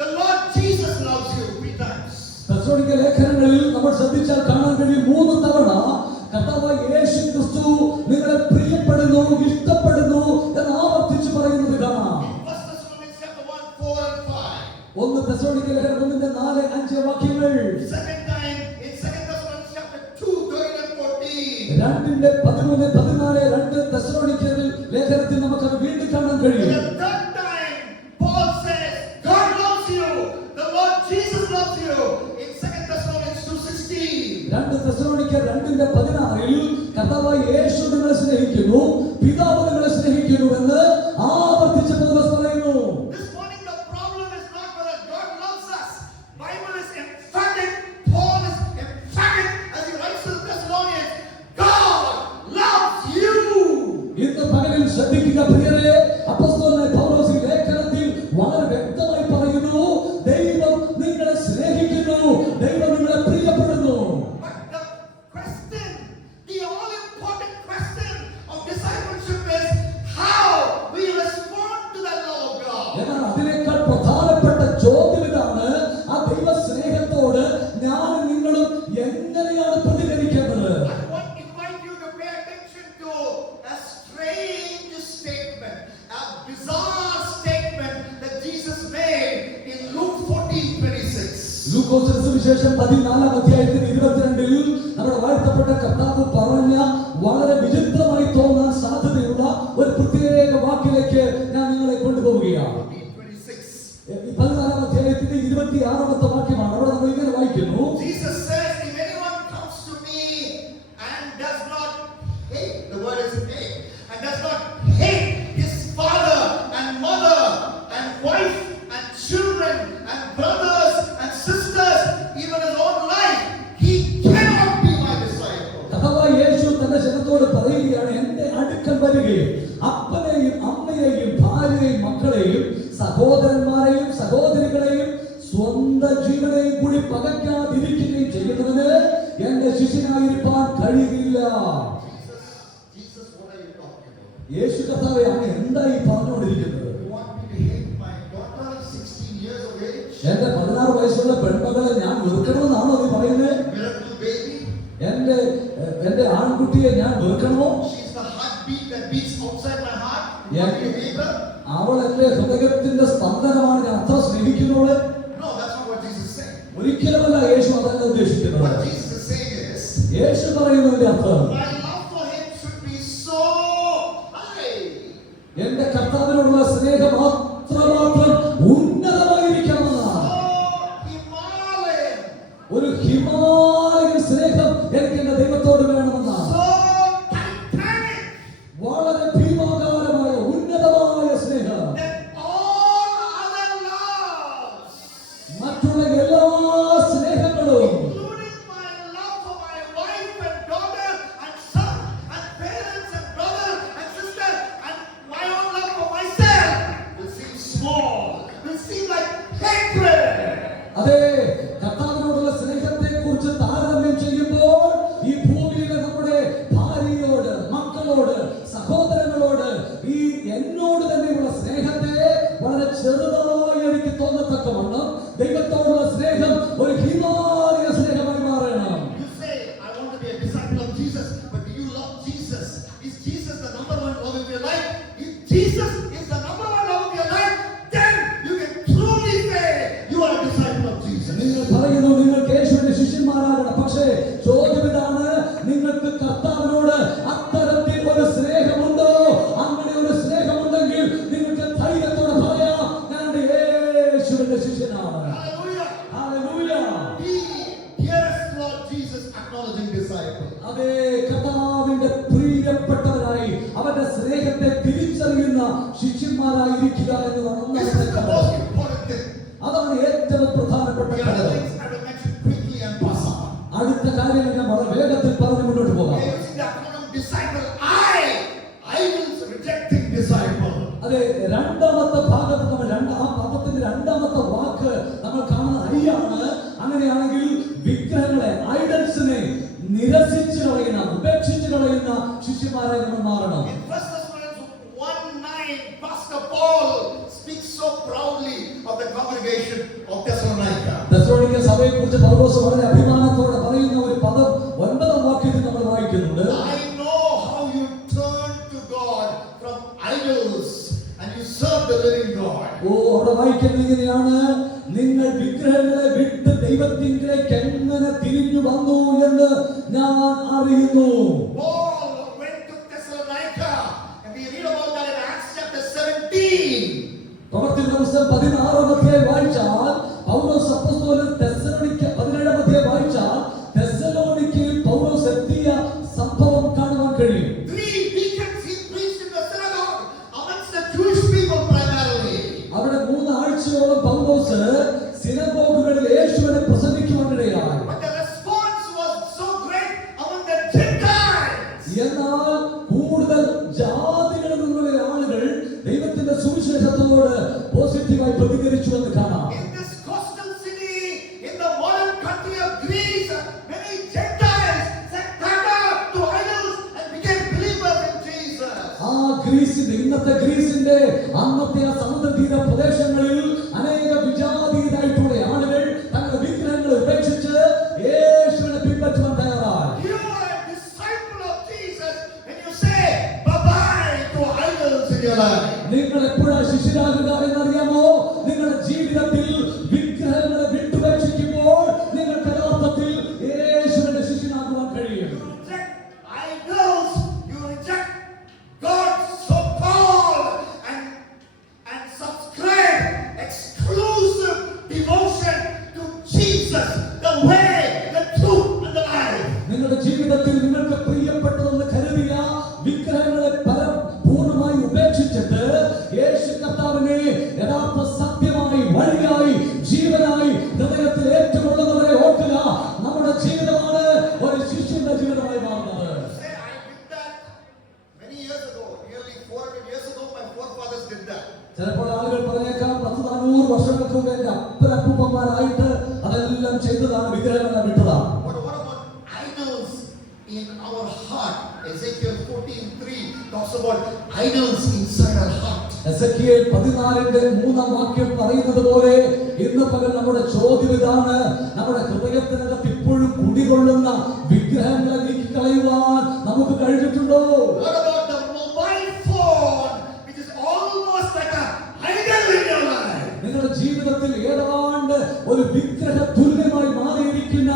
the Lord Jesus loves you. 3 times. തെസ്സലോനിക്ക ലേഖനങ്ങളിൽ നമ്മൾ ശ്രദ്ധിച്ചാൽ കാണാൻ കഴിയും 3 തവണ കർത്താവായ യേശു ക്രിസ്തു നിങ്ങളെ പ്രിയപ്പെടുന്നു, ഇഷ്ടപ്പെടുന്നു എന്ന് ആവർത്തിച്ച് പറയുന്നത് കാണാം. In 1 Thessalonians chapter 1, 4 and 5. 1 തെസ്സലോനിക്ക ലേഖനം 1-4-5 വാക്യങ്ങൾ. Second time in 2 Thessalonians chapter 2, 13 and 14. 2-13-14 2 തെസ്സലോനിക്ക ലേഖനത്തിൽ നമുക്ക് വീണ്ടും കാണാൻ And കഴിയും. the third time, Paul says, God loves you, the Lord Jesus loves you. In 2 Thessalonians 2:16. 2 തെസ്സലോനിക്ക 2-16 കർത്താവായ യേശു നിങ്ങളെ സ്നേഹിക്കുന്നു, പിതാവ് നിങ്ങളെ സ്നേഹിക്കുന്നു എന്ന് ആവർത്തിച്ച് പൗലോസ് പറയുന്നു. This morning the problem is not whether God loves us. Bible is emphatic. Paul is emphatic as he writes to the Thessalonians. God loves you. ഇന്ന് പകലിൽ ശ്രദ്ധിക്കുക പ്രിയരെ, അപ്പോസ്തലനായ പൗലോസ് ഈ ലേഖനത്തിൽ വളരെ വ്യക്തമായി പറയുന്നു, ദൈവം നിങ്ങളെ സ്നേഹിക്കുന്നു, ദൈവം നിങ്ങളെ പ്രിയപ്പെടുന്നു. But the question, the all important question of discipleship is how we respond to the love of God. എന്നാൽ അതിനേക്കാൾ പ്രധാനപ്പെട്ട ചോദ്യം ഇതാണ്, ആ ദൈവ സ്നേഹത്തോട് ഞാൻ നിങ്ങളും എങ്ങനെയാണ് പ്രതികരിക്കേണ്ടത്? I want to invite you to pay attention to a strange statement, a bizarre statement that Jesus made in Luke 14:26. ലൂക്കോസിന്റെ സുവിശേഷം 14-ാം അധ്യായത്തിൽ 22-ൽ നമ്മുടെ വാഴ്ത്തപ്പെട്ട കർത്താവ് പറഞ്ഞ വളരെ വിചിത്രമായി തോന്നാൻ സാധ്യതയുള്ള ഒരു പ്രത്യേക വാക്കിലേക്ക് ഞാൻ നിങ്ങളെ കൊണ്ടുപോവുകയാണ്. 14:26. 14-ാം അധ്യായത്തിന്റെ 26-ാമത്തെ വാക്യമാണ്. അവിടെ നമ്മൾ ഇങ്ങനെ വായിക്കുന്നു, Jesus says, if anyone comes to me and does not hate, the word is hate, and does not hate his father and mother and wife and children and brothers and sisters, even his own life, he cannot be my disciple. കർത്താവായ യേശു തന്റെ ജനത്തോട് പറയുകയാണ്, എന്റെ അടുക്കൽ വരികയും അപ്പനെയും അമ്മയെയും ഭാര്യയെയും മക്കളെയും സഹോദരന്മാരെയും സഹോദരികളെയും സ്വന്തം ജീവനെയും കൂടി പകയ്ക്കാതിരിക്കുകയും ചെയ്യുന്നവന് എന്റെ ശിഷ്യനായിരിക്കാൻ കഴിയില്ല. Jesus, what are you talking about? യേശു കർത്താവേ, അങ്ങ് എന്തായി പറഞ്ഞുകൊണ്ടിരിക്കുന്നത്? You want me to hate my daughter, 16 years of age? എന്റെ 16 വയസ്സുള്ള അതല്ല ഉദ്ദേശിക്കുന്നത്. What Jesus is saying is, യേശു പറയുന്നതിന്റെ അർത്ഥം my love for him should be so high. എന്റെ കർത്താവിനോടുള്ള സ്നേഹം അത്രമാത്രം ഉന്നതമായിരിക്കണമെന്നാണ്. Himalayan. ഒരു ഹിമാലയൻ സ്നേഹം എനിക്ക് എന്റെ ദൈവത്തോട് വേണമെന്നാണ്. So titanic. വളരെ ഭീമാകാരമായ ഉന്നതമായ സ്നേഹം. That all other loves, മറ്റുള്ള എല്ലാ സ്നേഹങ്ങളും, including my love for my wife and daughter and son and parents and brother and sister and my own love for myself, will seem small, will seem like hatred. അതെ, കർത്താവിനോടുള്ള സ്നേഹത്തെ കുറിച്ച് താരതമ്യം ചെയ്യുമ്പോൾ ഈ ഭൂമിയിലെ നമ്മുടെ ഭാര്യയോട്, മക്കളോട്, സഹോദരങ്ങളോട്, ഈ എന്നോട് തന്നെയുള്ള സ്നേഹത്തെ വളരെ ചെറുതായി എനിക്ക് തോന്നത്തക്കവണ്ണം ദൈവത്തോടുള്ള സ്നേഹം ഒരു ഹിമാലയ സ്നേഹമായി മാറണം. You say, I want to be a disciple of Jesus, but do you love Jesus? Is Jesus the number one love of your life? If Jesus is the number one love of your life, then you can truly say you are a disciple of Jesus. നിങ്ങൾ പറയുന്നു നിങ്ങൾക്ക് യേശുവിന്റെ ശിഷ്യന്മാരാകണം. പക്ഷേ ചോദ്യം ഇതാണ്, നിങ്ങൾക്ക് കർത്താവിനോട് അത്തരത്തിൽ ഒരു സ്നേഹമുണ്ടോ? അങ്ങനെ ഒരു സ്നേഹമുണ്ടെങ്കിൽ നിങ്ങൾക്ക് ധൈര്യത്തോടെ പറയാം, ഞാൻ യേശുവിന്റെ ശിഷ്യനാണ്. Hallelujah. Hallelujah. Be dearest Lord Jesus acknowledging disciple. അതേ, കർത്താവിന്റെ പ്രിയപ്പെട്ടവരായി അവന്റെ സ്നേഹത്തെ തിരിച്ചറിയുന്ന ശിഷ്യന്മാരായിരിക്കുക എന്നതാണ് This is ഒന്നാമത്തെ the കാര്യം. most important thing. അതാണ് ഏറ്റവും പ്രധാനപ്പെട്ട The other കാര്യം. things I will mention quickly and pass on. അടുത്ത കാര്യങ്ങൾ ഞാൻ വളരെ വേഗത്തിൽ പറഞ്ഞ് മുന്നോട്ട് പോകാം. Okay, using the acronym disciple, I will rejecting disciple. അതെ, രണ്ടാമത്തെ ഭാഗത്ത് നമ്മൾ ആ പദത്തിന്റെ രണ്ടാമത്തെ വാക്ക് നമ്മൾ കാണുന്ന അരിയാണ്. അങ്ങനെയാണെങ്കിൽ വിഗ്രഹങ്ങളെ, ഐഡൽസിനെ നിരസിച്ചു കളയുന്ന, ഉപേക്ഷിച്ചു കളയുന്ന ശിഷ്യന്മാരായി നമ്മൾ മാറണം. In 1 Thessalonians 1:9, Pastor Paul speaks so proudly of the congregation of Thessalonica. തെസ്സലോനിക്ക സഭയെ കുറിച്ച് പൗലോസ് വളരെ അഭിമാനത്തോടെ പറയുന്ന ഒരു പദം 9-ാം വാക്യത്തിൽ നമ്മൾ വായിക്കുന്നുണ്ട്. I know how you turn to God from idols and you serve the living God. അവിടെ വായിക്കുന്നത് ഇങ്ങനെയാണ്, നിങ്ങൾ വിഗ്രഹങ്ങളെ വിട്ട് ദൈവത്തിലേക്ക് എങ്ങനെ തിരിഞ്ഞു വന്നു എന്ന് ഞാൻ അറിയുന്നു. Paul went to Thessalonica and we read about that in Acts chapter 17. പ്രവർത്തന പുസ്തകം 16-ാം അധ്യായം വായിച്ചാൽ പൗലോസ് അപ്പോസ്തലൻ തെസ്സലോനിക്ക 17-ാം അധ്യായം വായിച്ചാൽ തെസ്സലോനിക്കയിൽ പൗലോസ് എത്തിയ സംഭവം കാണുവാൻ കഴിയും. 3 weekends he preached in the synagogue amongst the Jewish people primarily. അവിടെ 3 ആഴ്ചയോളം പൗലോസ് സിനഗോഗുകളിൽ യേശുവിനെ പ്രസംഗിക്കുവാനിടയായി. But the response was so great among the Gentiles. എന്നാൽ കൂടുതൽ ജാതികളിൽ നിന്നുള്ള ആളുകൾ ദൈവത്തിന്റെ സുവിശേഷത്തോട് പോസിറ്റീവായി പ്രതികരിച്ചു എന്ന് കാണാം. In this coastal city, in the modern country of Greece, many Gentiles said "Tata" to idols and became believers in Jesus. ആ ഗ്രീസിന്റെ, ഇന്നത്തെ ഗ്രീസിന്റെ അന്നത്തെ ആ സമുദ്രതീര പ്രദേശങ്ങളിൽ അനേക വിജാതീയരായിട്ടുള്ള ആളുകൾ തങ്ങളുടെ വിഗ്രഹങ്ങളെ ഉപേക്ഷിച്ച് യേശുവിനെ പിൻപറ്റുവാൻ തയ്യാറായി. You are a disciple of Jesus when you say bye-bye to idols in your life. നിങ്ങൾ എപ്പോഴാണ് ശിഷ്യരാകുക എന്നറിയാമോ? നിങ്ങളുടെ ജീവിതത്തിൽ വിഗ്രഹങ്ങളെ വിട്ടുപേക്ഷിക്കുമ്പോൾ നിങ്ങൾക്ക് യഥാർത്ഥത്തിൽ യേശുവിന്റെ ശിഷ്യനാകുവാൻ കഴിയും. You reject idols, you reject God so called and subscribe exclusive devotion to Jesus, the way, the truth and the life. നിങ്ങളുടെ ജീവിതത്തിൽ നിങ്ങൾക്ക് പ്രിയപ്പെട്ടതെന്ന് കരുതിയ വിഗ്രഹങ്ങളെ പൂർണ്ണമായി ഉപേക്ഷിച്ചിട്ട് യേശു കർത്താവിനെ യഥാർത്ഥ സത്യമായി, വഴിയായി, ജീവനായി ഹൃദയത്തിൽ ഏറ്റുകൊള്ളുന്നവരെ ഓർക്കുക. നമ്മുടെ ജീവിതമാണ് ഒരു ശിഷ്യന്റെ ജീവിതമായി മാറുന്നത്. Say, I did that many years ago, nearly 400 years ago, my forefathers did that. ചിലപ്പോൾ ആളുകൾ പറഞ്ഞേക്കാം 100-400 വർഷങ്ങൾക്ക് മുമ്പ് എന്റെ അപ്പനപ്പൂപ്പന്മാരായിട്ട് അതെല്ലാം ചെയ്തതാണ്, വിഗ്രഹങ്ങളെ വിട്ടതാണ്. What about idols in our heart? Ezekiel 14:3 talks about idols inside our heart. Ezekiel 14-3 വാക്യം പറയുന്നത് പോലെ ഇന്ന് പകൽ നമ്മുടെ ചോദ്യം ഇതാണ്, നമ്മുടെ ഹൃദയത്തിനകത്ത് ഇപ്പോഴും കുടികൊള്ളുന്ന വിഗ്രഹങ്ങളെ നീക്കിക്കളയുവാൻ നമുക്ക് കഴിഞ്ഞിട്ടുണ്ടോ? What about the mobile phone, which is almost like an idol in your life? നിങ്ങളുടെ ജീവിതത്തിൽ ഏതാണ്ട് ഒരു വിഗ്രഹ തുല്യമായി മാറിയിരിക്കുന്ന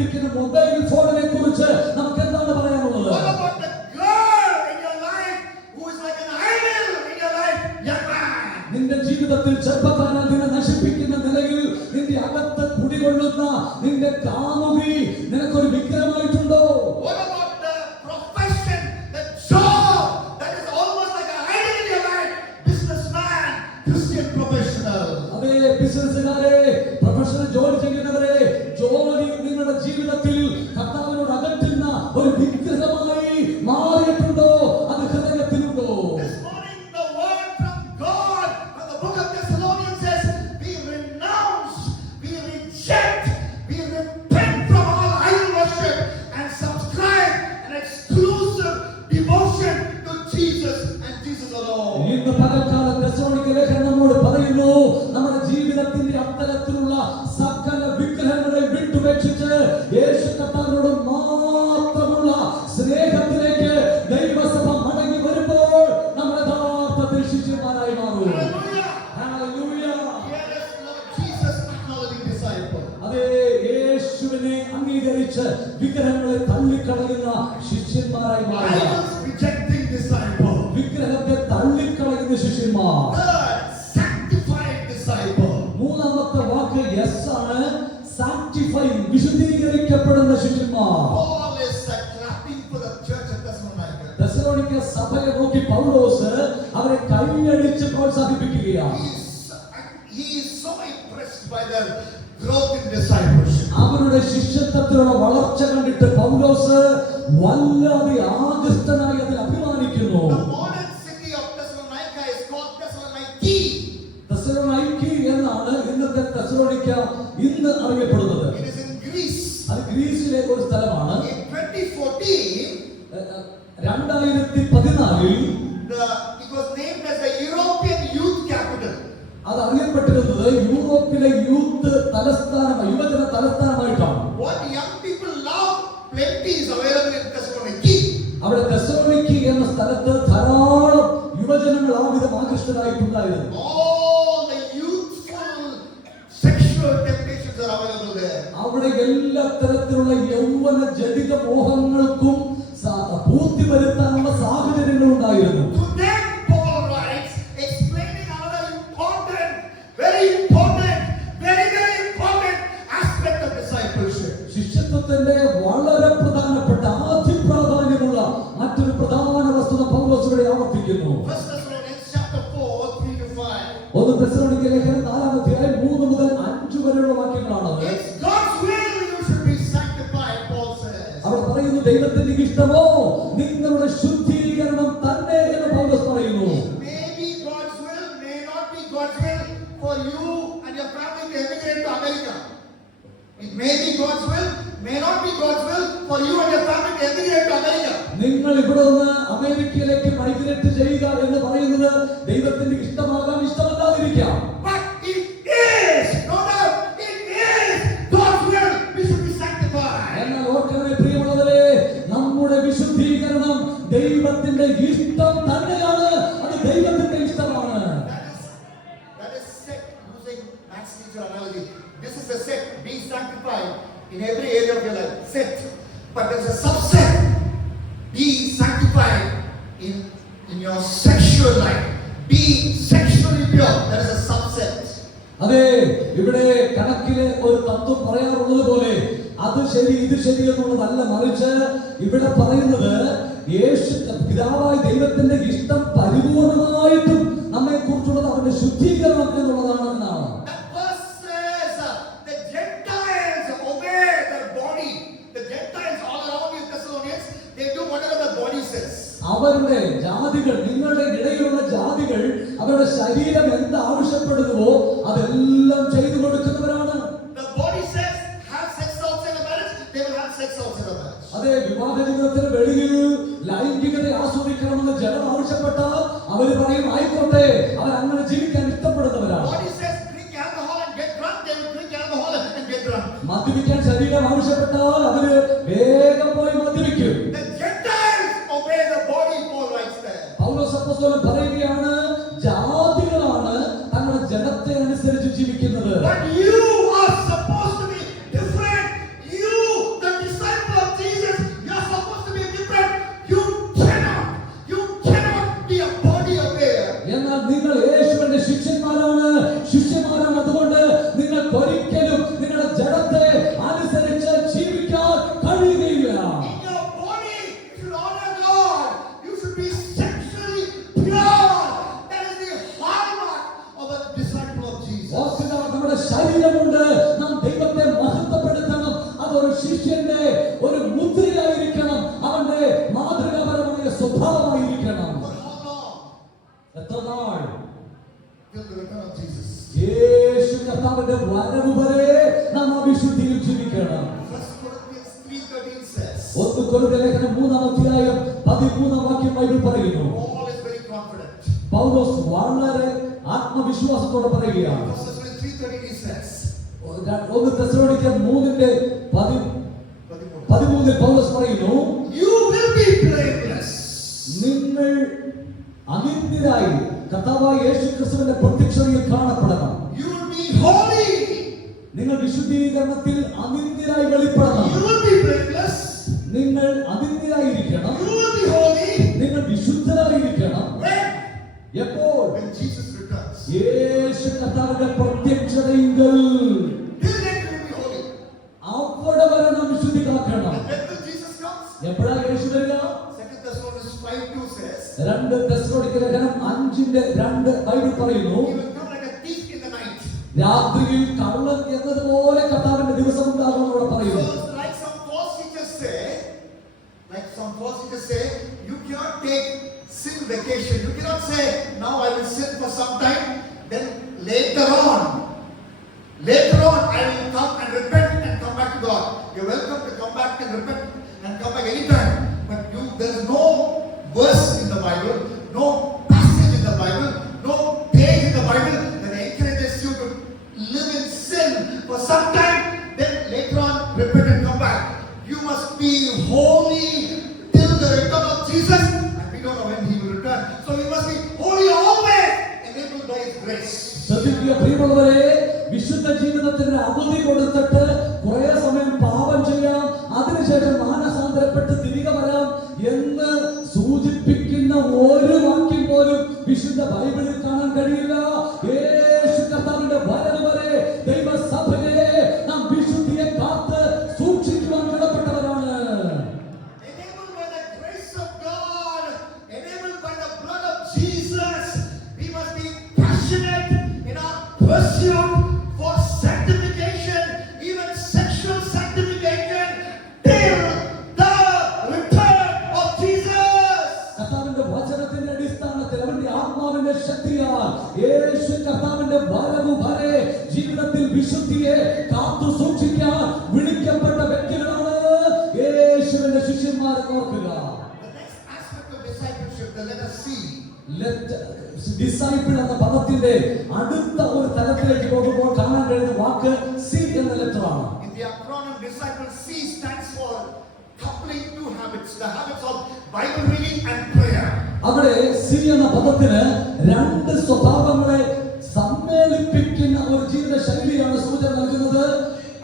കയ്യിലിരിക്കുന്ന മൊബൈൽ ഫോണിനെ കുറിച്ച് നമുക്ക് എന്താണ് പറയാനുള്ളത്? What about the girl in your life who is like an idol in your life, young man? നിന്റെ ജീവിതത്തിൽ ചെറുപ്പക്കാരൻ നിന്നെ നശിപ്പിക്കുന്ന നിലയിൽ നിന്റെ അകത്ത് കുടികൊള്ളുന്ന നിന്റെ കാമുകി നിനക്കൊരു വിഗ്രഹമായിട്ടുണ്ടോ? What about the profession, the job that is almost like an idol in your life? Businessman, Christian professional. അതേ ബിസിനസ്സുകാരെ, പ്രൊഫഷണൽ ജോലി ചെയ്യുന്നവരെ, ജോലി നിങ്ങളുടെ ജീവിതത്തിൽ കർത്താവിനോട് അകറ്റുന്ന ഒരു വിഗ്രഹമായി മാറിയിട്ടുണ്ടോ? അത് ഹൃദയത്തിലുണ്ടോ? This morning the word from God from the book of Thessalonians says, we renounce, we reject, we repent from all idol worship and subscribe an exclusive devotion to Jesus and Jesus alone. ഇന്ന് പകൽക്കാലം തെസ്സലോനിക്ക ലേഖനം നമ്മോട് പറയുന്നു, നമ്മുടെ ജീവിതത്തിന്റെ അത്തരത്തിലുള്ള സകല വിഗ്രഹങ്ങളെ വിട്ടുപേക്ഷിച്ച് യേശു കർത്താവിനോട് മാത്രമുള്ള സ്നേഹത്തിലേക്ക് ദൈവസഭ മടങ്ങി വരുമ്പോൾ നമ്മൾ യഥാർത്ഥത്തിൽ ശിഷ്യന്മാരായി മാറും. Hallelujah. Hallelujah. Here is Lord Jesus acknowledging disciple. അതേ യേശുവിനെ അംഗീകരിച്ച് വിഗ്രഹങ്ങളെ തള്ളിക്കളയുന്ന ശിഷ്യന്മാരായി മാറുക. Idols rejecting disciple. വിഗ്രഹത്തെ തള്ളിക്കളയുന്ന ശിഷ്യന്മാർ. Third, sanctified disciple. മൂന്നാമത്തെ വാക്ക് യെസ് ആണ്. സാങ്ക്ടിഫൈങ്, വിശുദ്ധീകരിക്കപ്പെടുന്ന ശിഷ്യന്മാർ. Paul is clapping for the church at Thessalonica. തെസ്സലോനിക്ക സഭയെ നോക്കി പൗലോസ് അവരെ കൈയടിച്ച് പ്രോത്സാഹിപ്പിക്കുകയാണ്. He is so impressed by their growth in discipleship. അവരുടെ ശിഷ്യത്വത്തിലുള്ള വളർച്ച കണ്ടിട്ട് പൗലോസ് വല്ലാതെ ആകൃഷ്ടനായി അതിൽ അഭിമാനിക്കുന്നു. The modern city of Thessalonica is called Thessaloniki. തെസ്സലോനിക്ക എന്നാണ് ഇന്നത്തെ തെസ്സലോനിക്ക ഇന്ന് അറിയപ്പെടുന്നത്. It is in Greece. അത് ഗ്രീസിലെ ഒരു സ്ഥലമാണ്. In 2014, 2014 it was named as the European Youth Capital. അത് അറിയപ്പെട്ടിരുന്നത് യൂറോപ്പിലെ യൂത്ത് തലസ്ഥാനമായി, യുവജന തലസ്ഥാനമായിട്ടാണ്. What young people love, plenty is available in Thessaloniki. അവിടെ തെസ്സലോനിക്ക എന്ന സ്ഥലത്ത് ധാരാളം യുവജനങ്ങൾ ആ വിധം ആകൃഷ്ടരായിട്ടുണ്ടായിരുന്നു. All the youthful sexual temptations are available there. അവിടെ എല്ലാ തരത്തിലുള്ള യൗവന ജഡിക മോഹങ്ങൾക്കും പൂർത്തി വരുത്താനുള്ള സാഹചര്യങ്ങൾ ഉണ്ടായിരുന്നു. To them, Paul writes, explaining another important, very important, very important aspect of discipleship. ശിഷ്യത്വത്തിന്റെ വളരെ പ്രധാനപ്പെട്ട ആധിപ്രാധാന്യമുള്ള മറ്റൊരു പ്രധാന വസ്തുത പൗലോസ് ഇവിടെ ആവർത്തിക്കുന്നു. 1 Thessalonians chapter 4, 3 to 5. 1 തെസ്സലോനിക്ക ലേഖനം 4-ാം അധ്യായം 3 മുതൽ 5 വരെയുള്ള വാക്യങ്ങളാണത്. It's God's will you should be sanctified, Paul says. അവിടെ പറയുന്നു, ദൈവത്തിന്റെ ഇഷ്ടമോ നിങ്ങളുടെ ശുദ്ധീകരണം തന്നെ എന്ന് പൗലോസ് പറയുന്നു. It may be God's will, may not be God's will for you and your family to emigrate to America. It may be God's will, may not be God's will for you and your family to emigrate to America. നിങ്ങൾ ഇവിടെ നിന്ന് അമേരിക്കയിലേക്ക് migrate ചെയ്യുക എന്ന് പറയുന്നത് ദൈവത്തിന്റെ ഇഷ്ടമാകാം, ഇഷ്ടമല്ലാതിരിക്കാം. But it is, no doubt, it is God's will we should be sanctified. എന്നാൽ ഓർക്കണമേ പ്രിയമുള്ളവരെ, നമ്മുടെ വിശുദ്ധീകരണം ദൈവത്തിന്റെ ഇഷ്ടം തന്നെയാണ്. അത് ദൈവത്തിന്റെ ഇഷ്ടമാണ്. That is set, using Max teacher analogy. This is a set, be sanctified in every area of your life. Set. But there's a subset. Be sanctified in your sexual life. Be sexually pure. There is a subset. അതെ, ഇവിടെ കണക്കിലെ ഒരു തത്വം പറയാറുള്ളത് പോലെ അത് ശരി ഇത് ശരി എന്നുള്ളതല്ല, മറിച്ച് ഇവിടെ പറയുന്നത് യേശു പിതാവായ ദൈവത്തിന്റെ ഇഷ്ടം പരിപൂർണമായിട്ടും നമ്മെ കുറിച്ചുള്ളത് അവന്റെ ശുദ്ധീകരണം എന്നുള്ളതാണ് എന്നാണ്. That verse says the Gentiles obey their body. The Gentiles all around you, Thessalonians, they do whatever the body says. അവരുടെ ജാതികൾ, നിങ്ങളുടെ ഇടയിലുള്ള ജാതികൾ അവരുടെ ശരീരം എന്ത് ആവശ്യപ്പെടുന്നുവോ അതെല്ലാം ചെയ്തു കൊടുക്കുന്നവരാണ്. The body says have sex outside of marriage, they will have sex outside of marriage. അതെ, വിവാഹ ജീവിതത്തിന് വെളിയിൽ ലൈംഗികത ആസ്വദിക്കണമെന്ന് ജനം ആവശ്യപ്പെട്ടാൽ അവര് പറയും ആയിക്കോട്ടെ, അവർ അങ്ങനെ ജീവിക്കാൻ ഇഷ്ടപ്പെടുന്നവരാണ്. Body says drink alcohol and get drunk, they will drink alcohol and get drunk. മദ്യപിക്കാൻ ശരീരം ആവശ്യപ്പെട്ടാൽ അവര് വേഗം പോയി മദ്യപിക്കും. The Gentiles obey the body, Paul writes there. പൗലോസ് അപ്പോസ്തലൻ പറയുകയാണ്, ജാതികളാണ് തങ്ങളുടെ ജഡത്തെ അനുസരിച്ച് ജീവിക്കുന്നത്. But you are supposed to be different. You വിശ്വാസത്തോടെ പറയുകയാണ്. 1 Thessalonians 3:13 he says. 1 തെസ്സലോനിക്കർ 3:13 പൗലോസ് പറയുന്നു, You will be blameless. നിങ്ങൾ അനിന്ദ്യരായി കർത്താവായ യേശുക്രിസ്തുവിന്റെ പ്രത്യക്ഷതയിൽ കാണപ്പെടണം. You will be holy. നിങ്ങൾ വിശുദ്ധീകരണത്തിൽ അനിന്ദ്യരായി വെളിപ്പെടണം. You will be blameless. നിങ്ങൾ അനിന്ദ്യരായിരിക്കണം. You will be holy. നിങ്ങൾ വിശുദ്ധരായിരിക്കണം. When? എപ്പോൾ? When Jesus returns. യേശു കർത്താവിന്റെ പ്രത്യക്ഷതയെങ്കിൽ Till then you will be holy. അവിടെ വരെ നാം വിശുദ്ധി കാക്കണം. And when will Jesus comes? എപ്പോഴാണ് യേശു വരിക? 2 Thessalonians 5:2 says. 2 തെസ്സലോനിക്കർ ലേഖനം 5:2 ബൈബിൾ പറയുന്നു, He will come like a thief in the night. രാത്രിയിൽ കള്ളൻ എന്നതുപോലെ കർത്താവിന്റെ ദിവസം ഉണ്ടാകുമെന്ന് ഇവിടെ പറയുന്നു. So like some false teachers say, you cannot take sin vacation. You cannot say, now I will sin for some time, then later on I will come and repent and come back to God. You're welcome to come back and repent and come back anytime. But there is no verse in the Bible, no passage in the Bible, no page in the Bible that encourages you to live in sin for some time, then later on repent and come back. You must be holy till the return of Jesus, and we don't know when he will return. So we must be holy always, enabled by his grace. ശ്രദ്ധിക്കുക പ്രിയമുള്ളവരെ, വിശുദ്ധ ജീവിതത്തിന് അവധി കൊടുത്തിട്ട് കുറെ സമയം പാപം ചെയ്യാം, അതിനുശേഷം മാനസാന്തരപ്പെട്ട് തിരികെ വരാം എന്ന് സൂചിപ്പിക്കുന്ന ഒരു വാക്യം പോലും വിശുദ്ധ ബൈബിളിൽ കാണാൻ കഴിയില്ല. യേശു കർത്താവിന്റെ വരവ് വരെ ദൈവസഭയെ നാം വിശുദ്ധിയെ കാത്ത് സൂക്ഷിക്കുവാൻ കടപ്പെട്ടവരാണ്. Enabled by the grace of God, enabled by the blood of Jesus, we must be passionate in our pursuit for sanctification, even sexual sanctification, till the return of Jesus. കർത്താവിന്റെ വചനത്തിന്റെ അടിസ്ഥാനത്തിൽ അവന്റെ ആത്മാവിന്റെ ശക്തിയാൽ യേശു കർത്താവിന്റെ വരവ് വരെ ജീവിതത്തിൽ വിശുദ്ധിയെ കാത്തു സൂക്ഷിക്കാൻ വിളിക്കപ്പെട്ട വ്യക്തികളാണ് യേശുവിന്റെ ശിഷ്യന്മാർ. ഓർക്കുക, The next aspect of discipleship, the letter C. Disciple എന്ന പദത്തിന്റെ അടുത്ത ഒരു തലത്തിലേക്ക് പോകുമ്പോൾ കാണാൻ കഴിയുന്ന വാക്ക് സി എന്ന ലെറ്റർ ആണ്. In the acronym disciple, C stands for coupling two habits, the habits of Bible reading and prayer. അവിടെ സി എന്ന പദത്തിന് രണ്ട് സ്വഭാവങ്ങളെ സമ്മേളിപ്പിക്കുന്ന ഒരു ജീവിത ശൈലിയാണ് സൂചന നൽകുന്നത്.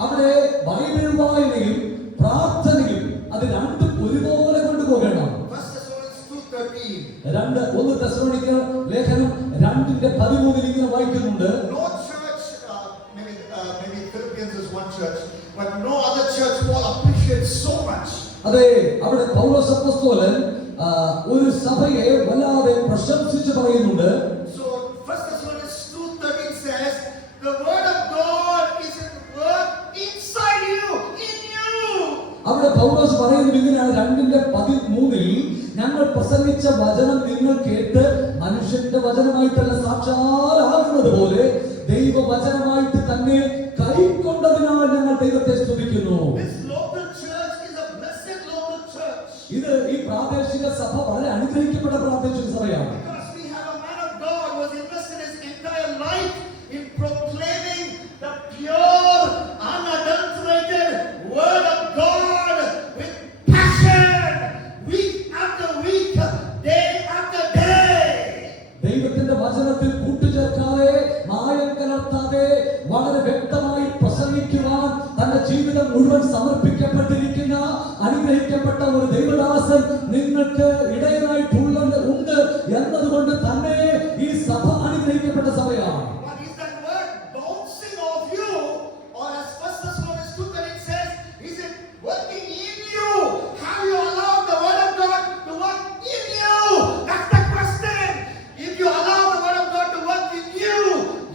അവിടെ ബൈബിൾ വായനയും പ്രാർത്ഥനയും അത് രണ്ടും ഒരുപോലെ കൊണ്ടുപോകണം. 1 Thessalonians 2:13. 1 തെസ്സലോനിക്കർ ലേഖനം 2:13 ഇങ്ങനെ വായിക്കുന്നുണ്ട്, No church, maybe Philippians is one church, but no other church Paul appreciates so much. അതെ, അവിടെ പൗലോസ് അപ്പോസ്തലൻ ഒരു സഭയെ വല്ലാതെ പ്രശംസിച്ച് പറയുന്നുണ്ട്. So 1 Thessalonians 2:13 says, the word of God is at work inside you, in you. അവിടെ പൗലോസ് പറയുന്നത് ഇങ്ങനെയാണ്, 2:13 ഞങ്ങൾ പ്രസംഗിച്ച വചനം നിങ്ങൾ കേട്ട് മനുഷ്യന്റെ വചനമായിട്ടല്ല സാക്ഷാലാകുന്നത് പോലെ ദൈവവചനമായിട്ട് തന്നെ കൈക്കൊണ്ടതിനാൽ ഞങ്ങൾ ദൈവത്തെ സ്തുതിക്കുന്നു. This local church is a blessed local church. ഇത് ഈ പ്രാദേശിക സഭ വളരെ അനുഗ്രഹിക്കപ്പെട്ട പ്രാദേശിക സഭയാണ്. Because we have a man of God who has invested his entire life in proclaiming the pure, unadulterated word of God with passion, week after week, day after day. ദൈവത്തിന്റെ വചനത്തിൽ കൂട്ടുചേർക്കാതെ മായം കലർത്താതെ വളരെ വ്യക്തമായി പ്രസംഗിക്കുവാൻ തന്റെ ജീവിതം മുഴുവൻ സമർപ്പിക്കപ്പെട്ടിരിക്കുന്ന അനുഗ്രഹിക്കപ്പെട്ട ഒരു ദൈവദാസൻ നിങ്ങൾക്ക് ഇടയനായിട്ടുള്ളത് ഉണ്ട് എന്നതുകൊണ്ട് തന്നെ ഈ സഭ അനുഗ്രഹിക്കപ്പെട്ട സഭയാണ്. What is that word bouncing off you? Or as 1 Thessalonians 2:13 says, is it working in you? Have you allowed the word of God to work in you? That's the question. If you allow the word of God to work in you,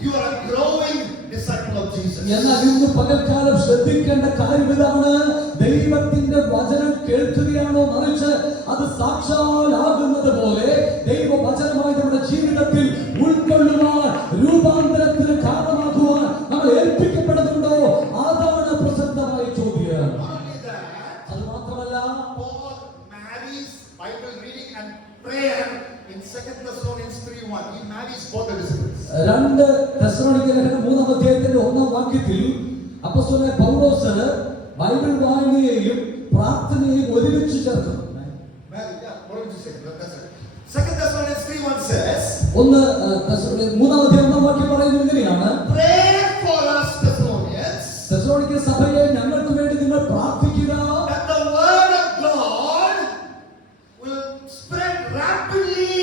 you are a growing disciple of Jesus. എന്നാൽ ഇന്ന് പകൽക്കാലം ശ്രദ്ധിക്കേണ്ട കാര്യം ഇതാണ്, ദൈവത്തിന്റെ വചനം കേൾക്കുകയാണോ മറിച്ച് അത് സാക്ഷാലാകുന്നത് പോലെ ദൈവവചനമായി നമ്മുടെ ജീവിതത്തിൽ ഉൾക്കൊള്ളുവാൻ രൂപാന്തരത്തിന് കാരണമാക്കുവാൻ നമ്മൾ ഏൽപ്പിക്കപ്പെടുന്നുണ്ടോ? അതാണ് പ്രസക്തമായ ചോദ്യം. Not only that, അത് മാത്രമല്ല, Paul marries Bible reading and prayer in 2 Thessalonians 3:1, he marries both the disciples. രണ്ട് തെസ്സലോനിക്ക ലേഖനം 3-ാം അധ്യായത്തിന്റെ 1-ാം വാക്യത്തിൽ അപ്പോസ്തലനായ പൗലോസ് ബൈബിൾ വായനയെയും പ്രാർത്ഥനയെയും ഒരുമിച്ച് ചേർക്കുന്നു. What did you say? That's it. 2 Thessalonians 3:1 says, 3-ാം അധ്യായം 1-ാം വാക്യം പറയുന്നത് ഇങ്ങനെയാണ്: pray for us, Thessalonians, തെസ്സലോനിക്ക സഭയെ ഞങ്ങൾക്ക് വേണ്ടി നിങ്ങൾ പ്രാർത്ഥിക്കുക, that the word of God will spread rapidly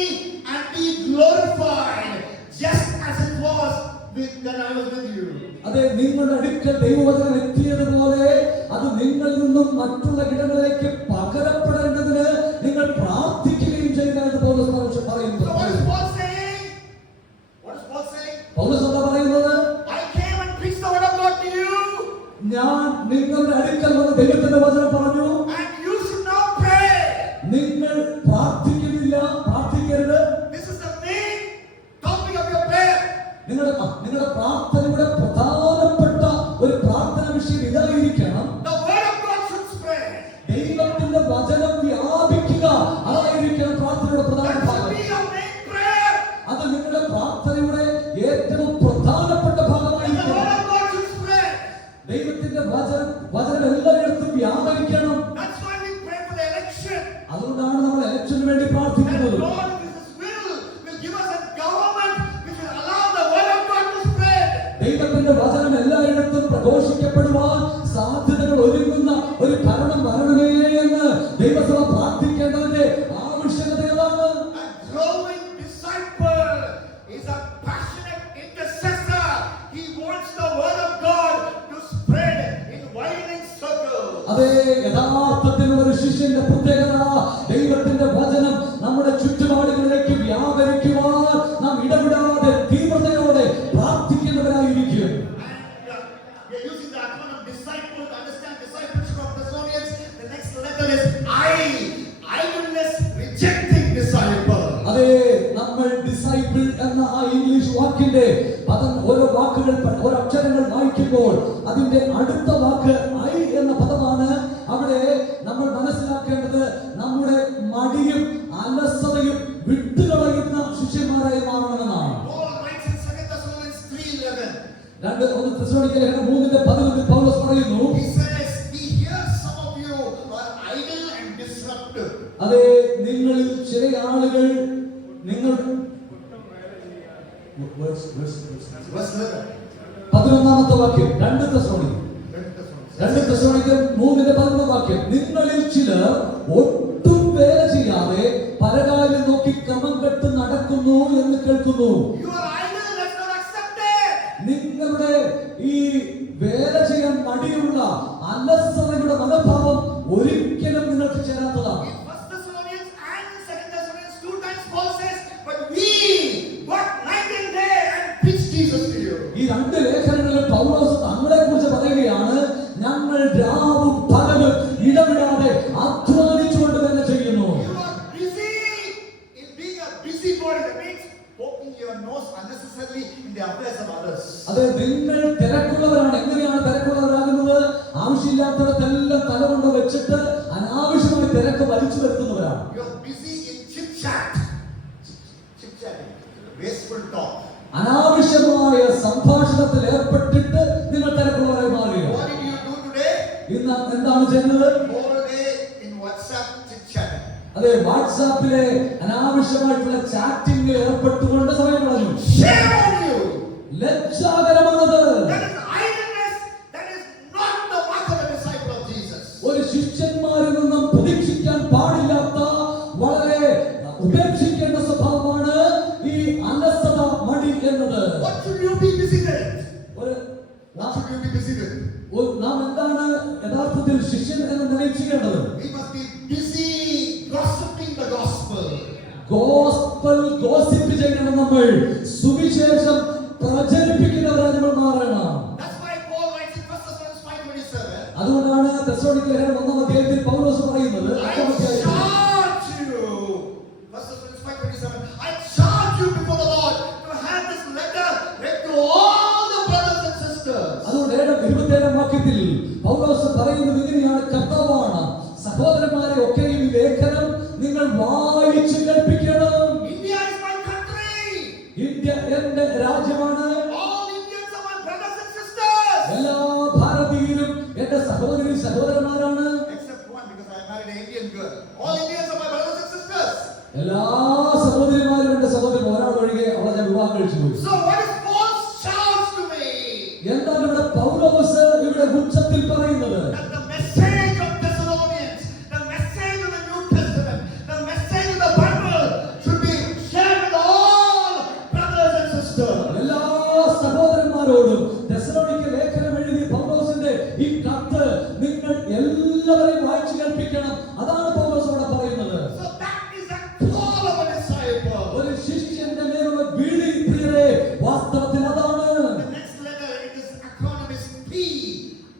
and be glorified, just as it was when I was with you. അതെ, നിങ്ങളുടെ അടുക്കൽ ദൈവവചനം എത്തിയതുപോലെ അത് നിങ്ങളിൽ നിന്നും മറ്റുള്ള ഇടങ്ങളിലേക്ക് പകരപ്പെടേണ്ടതിന് നിങ്ങൾ പ്രാർത്ഥിക്കുകയും ചെയ്യുക എന്ന് പൗലോസ് പറയുന്നു. So what is Paul saying? What is Paul saying? പൗലോസ് എന്താ പറയുന്നത്? I came and preached the word of God to you, ഞാൻ നിങ്ങളുടെ അടുക്കൽ വന്ന് ദൈവത്തിന്റെ വചനം പറഞ്ഞു, and you should not pray. നിങ്ങൾ പ്രാർത്ഥിക്കുന്നില്ല, പ്രാർത്ഥിക്കരുത്. This is the main topic of your prayer. നിങ്ങളുടെ പ്രാർത്ഥനയുടെ പ്രധാനപ്പെട്ട ഒരു പ്രാർത്ഥന വിഷയം ഇതായിരിക്കണം: The word of God should spread. ദൈവത്തിന്റെ വചനം വ്യാപിക്കുക. അതായിരിക്കണം പ്രാർത്ഥനയുടെ പ്രധാന That should ഭാഗം. be your main prayer. അത് നിങ്ങളുടെ പ്രാർത്ഥനയുടെ ഏറ്റവും പ്രധാനപ്പെട്ട And the ഭാഗമായിരിക്കണം. word of God should spread. ദൈവത്തിന്റെ വചനം എല്ലായിടത്തും വ്യാപരിക്കണം. That's why we pray for the election. അതുകൊണ്ടാണ് നമ്മൾ ഇലക്ഷന് വേണ്ടി And പ്രാർത്ഥിക്കുന്നത്. God, in His will give us a government which will allow the word of God to spread. ദൈവത്തിന്റെ വചനം എല്ലായിടത്തും പ്രഘോഷിക്കപ്പെടുവാൻ സാധ്യതകൾ ഒരുങ്ങുന്ന ഒരു ഭരണം വരണമേ എന്ന് ദൈവസഭ പ്രാർത്ഥിക്കേണ്ടതിന്റെ ആവശ്യകത ഏതാണ്? A growing disciple is a passionate intercessor. He wants the word of God to spread in widening circles. അതേ, യഥാർത്ഥത്തിലുള്ള ഒരു ശിഷ്യന്റെ പ്രത്യേകത ദൈവത്തിന്റെ വചനം നമ്മുടെ ചുറ്റുപാടുകളിലേക്ക് വ്യാപരിക്കുവാൻ നാം ഇടപെടാതെ തീവ്രതയോടെ പ്രാർത്ഥിക്കുന്നവരായിരിക്കും. And we are using the acronym disciple to understand discipleship of Thessalonians. The next letter is idleness rejecting disciple. അതേ, നമ്മൾ ഡിസൈപ്പിൾ എന്ന ആ ഇംഗ്ലീഷ് വാക്കിന്റെ പദം ഓരോ അക്ഷരങ്ങൾ വായിക്കുമ്പോൾ അതിന്റെ അടുത്ത വാക്ക് ഐ എന്ന പദമാണ്. അവിടെ നമ്മൾ മനസ്സിലാക്കേണ്ടത് നമ്മുടെ മടിയും അലസതയും വിട്ടുകളയുന്ന ശിഷ്യന്മാരായി മാറണമെന്നാണ്. Paul writes in 2 Thessalonians 3:11. 1 തെസ്സലോനിക്ക ലേഖനം 3:11 പൗലോസ് പറയുന്നു, He says, we hear some of you are idle and disruptive. അതേ, നിങ്ങളിൽ ചില ആളുകൾ നിങ്ങൾ Verse 11. 11ാമത്തെ വാക്യം 2 തെസ്സലോനിക്ക 2 Thessalonians. 3:11 വാക്യം: നിങ്ങളിൽ ചിലർ ഒട്ടും വേല ചെയ്യാതെ പരകാര്യം നോക്കി ക്രമം കെട്ട് നടക്കുന്നു എന്ന് കേൾക്കുന്നു. You are idle, that's not accepted. നിങ്ങളുടെ ഈ വേല ചെയ്യാൻ മടിയുള്ള അലസതയുടെ മനോഭാവം ഒരിക്കലും നിങ്ങൾക്ക് ചേരാത്തതാണ്. In 1 Thessalonians and in 2 Thessalonians 2 times Paul says, but we work night and day and preach Jesus to you. ഈ രണ്ട് ലേഖനങ്ങളിലും പൗലോസ് തങ്ങളെ കുറിച്ച് പറയുകയാണ്: ഞങ്ങൾ രാവും പകലും ഇടവിടാതെ അധ്വാനിച്ചുകൊണ്ട് തന്നെ ചെയ്യുന്നു. You are busy in being a busybody. That means poking your nose unnecessarily in the affairs of others. അതെ, നിങ്ങൾ തിരക്കുള്ളവരാണ്. എങ്ങനെയാണ് തിരക്കുള്ളവരാകുന്നത്? ആവശ്യമില്ലാത്തടത്തെല്ലാം തലകൊണ്ട് വെച്ചിട്ട് അനാവശ്യമായി തിരക്ക് വലിച്ചു വരുത്തുന്നവരാണ്. You are busy in chit-chat. Chit-chatting. Wasteful talk. അനാവശ്യമായ സംഭാഷണത്തിൽ ഏർപ്പെട്ടിട്ട് നിങ്ങൾ തിരക്കുള്ളവരായി മാറുകയാണ്. What did you do today? ഇന്ന് എന്താണ് ചെയ്യുന്നത്? Whole day in WhatsApp chit-chatting. അതെ, വാട്സാപ്പിലെ അനാവശ്യമായിട്ടുള്ള ചാറ്റിംഗിൽ ഏർപ്പെട്ടുകൊണ്ട് സമയം കളഞ്ഞു. Shame on you! ലജ്ജാകരമാണത്. That is idleness. That is not the mark of a disciple of Jesus. ഒരു ശിഷ്യന്മാരിൽ നിന്നും പ്രതീക്ഷിക്കാൻ പാടില്ലാത്ത വളരെ ഉപേക്ഷിക്കേണ്ട സ്വഭാവമാണ് ഈ അലസത, മടി എന്നത്. What should you be busy with? നാം What should you be busy with? എന്താണ് യഥാർത്ഥത്തിൽ ശിഷ്യൻ എന്ന് നിലയിൽ ചെയ്യേണ്ടത്? We must be busy gossiping the gospel. Gossip ചെയ്യണം. നമ്മൾ സുവിശേഷം പ്രചരിപ്പിക്കുന്നവരായി നമ്മൾ മാറണം. That's why Paul writes in 1 Thessalonians 5:27. അതുകൊണ്ടാണ് തെസ്സലോനിക്ക ലേഖനം 1-ാം അധ്യായത്തിൽ പൗലോസ് പറയുന്നത്, I charge you. 1 Thessalonians 5:27. I charge you before the Lord to have this letter read to all the brothers and sisters. അതുകൊണ്ട് 27-ാം വാക്യത്തിൽ പൗലോസ് പറയുന്നത് ഇങ്ങനെയാണ്: കർത്താവാണ് സഹോദരന്മാരെ ഒക്കെയും ഈ ലേഖനം നിങ്ങൾ വായിച്ചു കേൾപ്പിക്കണം. In സഹോദരന്മാരാണ്. Except one, because I married an Indian girl. All Indians are my brothers and sisters. എല്ലാ സഹോദരിമാരും എന്റെ സഹോദരൻ, ഒരാൾ ഒഴികെ അവളെ ഞാൻ വിവാഹം കഴിച്ചു പോയി. So what is Paul's challenge to me? എന്താണ് ഇവിടെ പൗലോസ് ഇവിടെ ഉച്ചത്തിൽ പറയുന്നത്? That the message of Thessalonians, the message of the New Testament, the message of the Bible should be shared with all brothers and sisters. എല്ലാ സഹോദരന്മാരോടും തെസ്സലോനിക്ക ലേഖനം എഴുതിയ പൗലോസിന്റെ ഈ കത്ത് നിങ്ങൾ എല്ലാവരെയും വായിച്ചു കേൾപ്പിക്കണം. അതാണ് പൗലോസ് ഇവിടെ പറയുന്നത്. So that is a call of a disciple. ഒരു ശിഷ്യന്റെ മേലുള്ള വീടി പ്രിയരെ, വാസ്തവത്തിൽ അതാണ്. The next letter, it is acronym is P.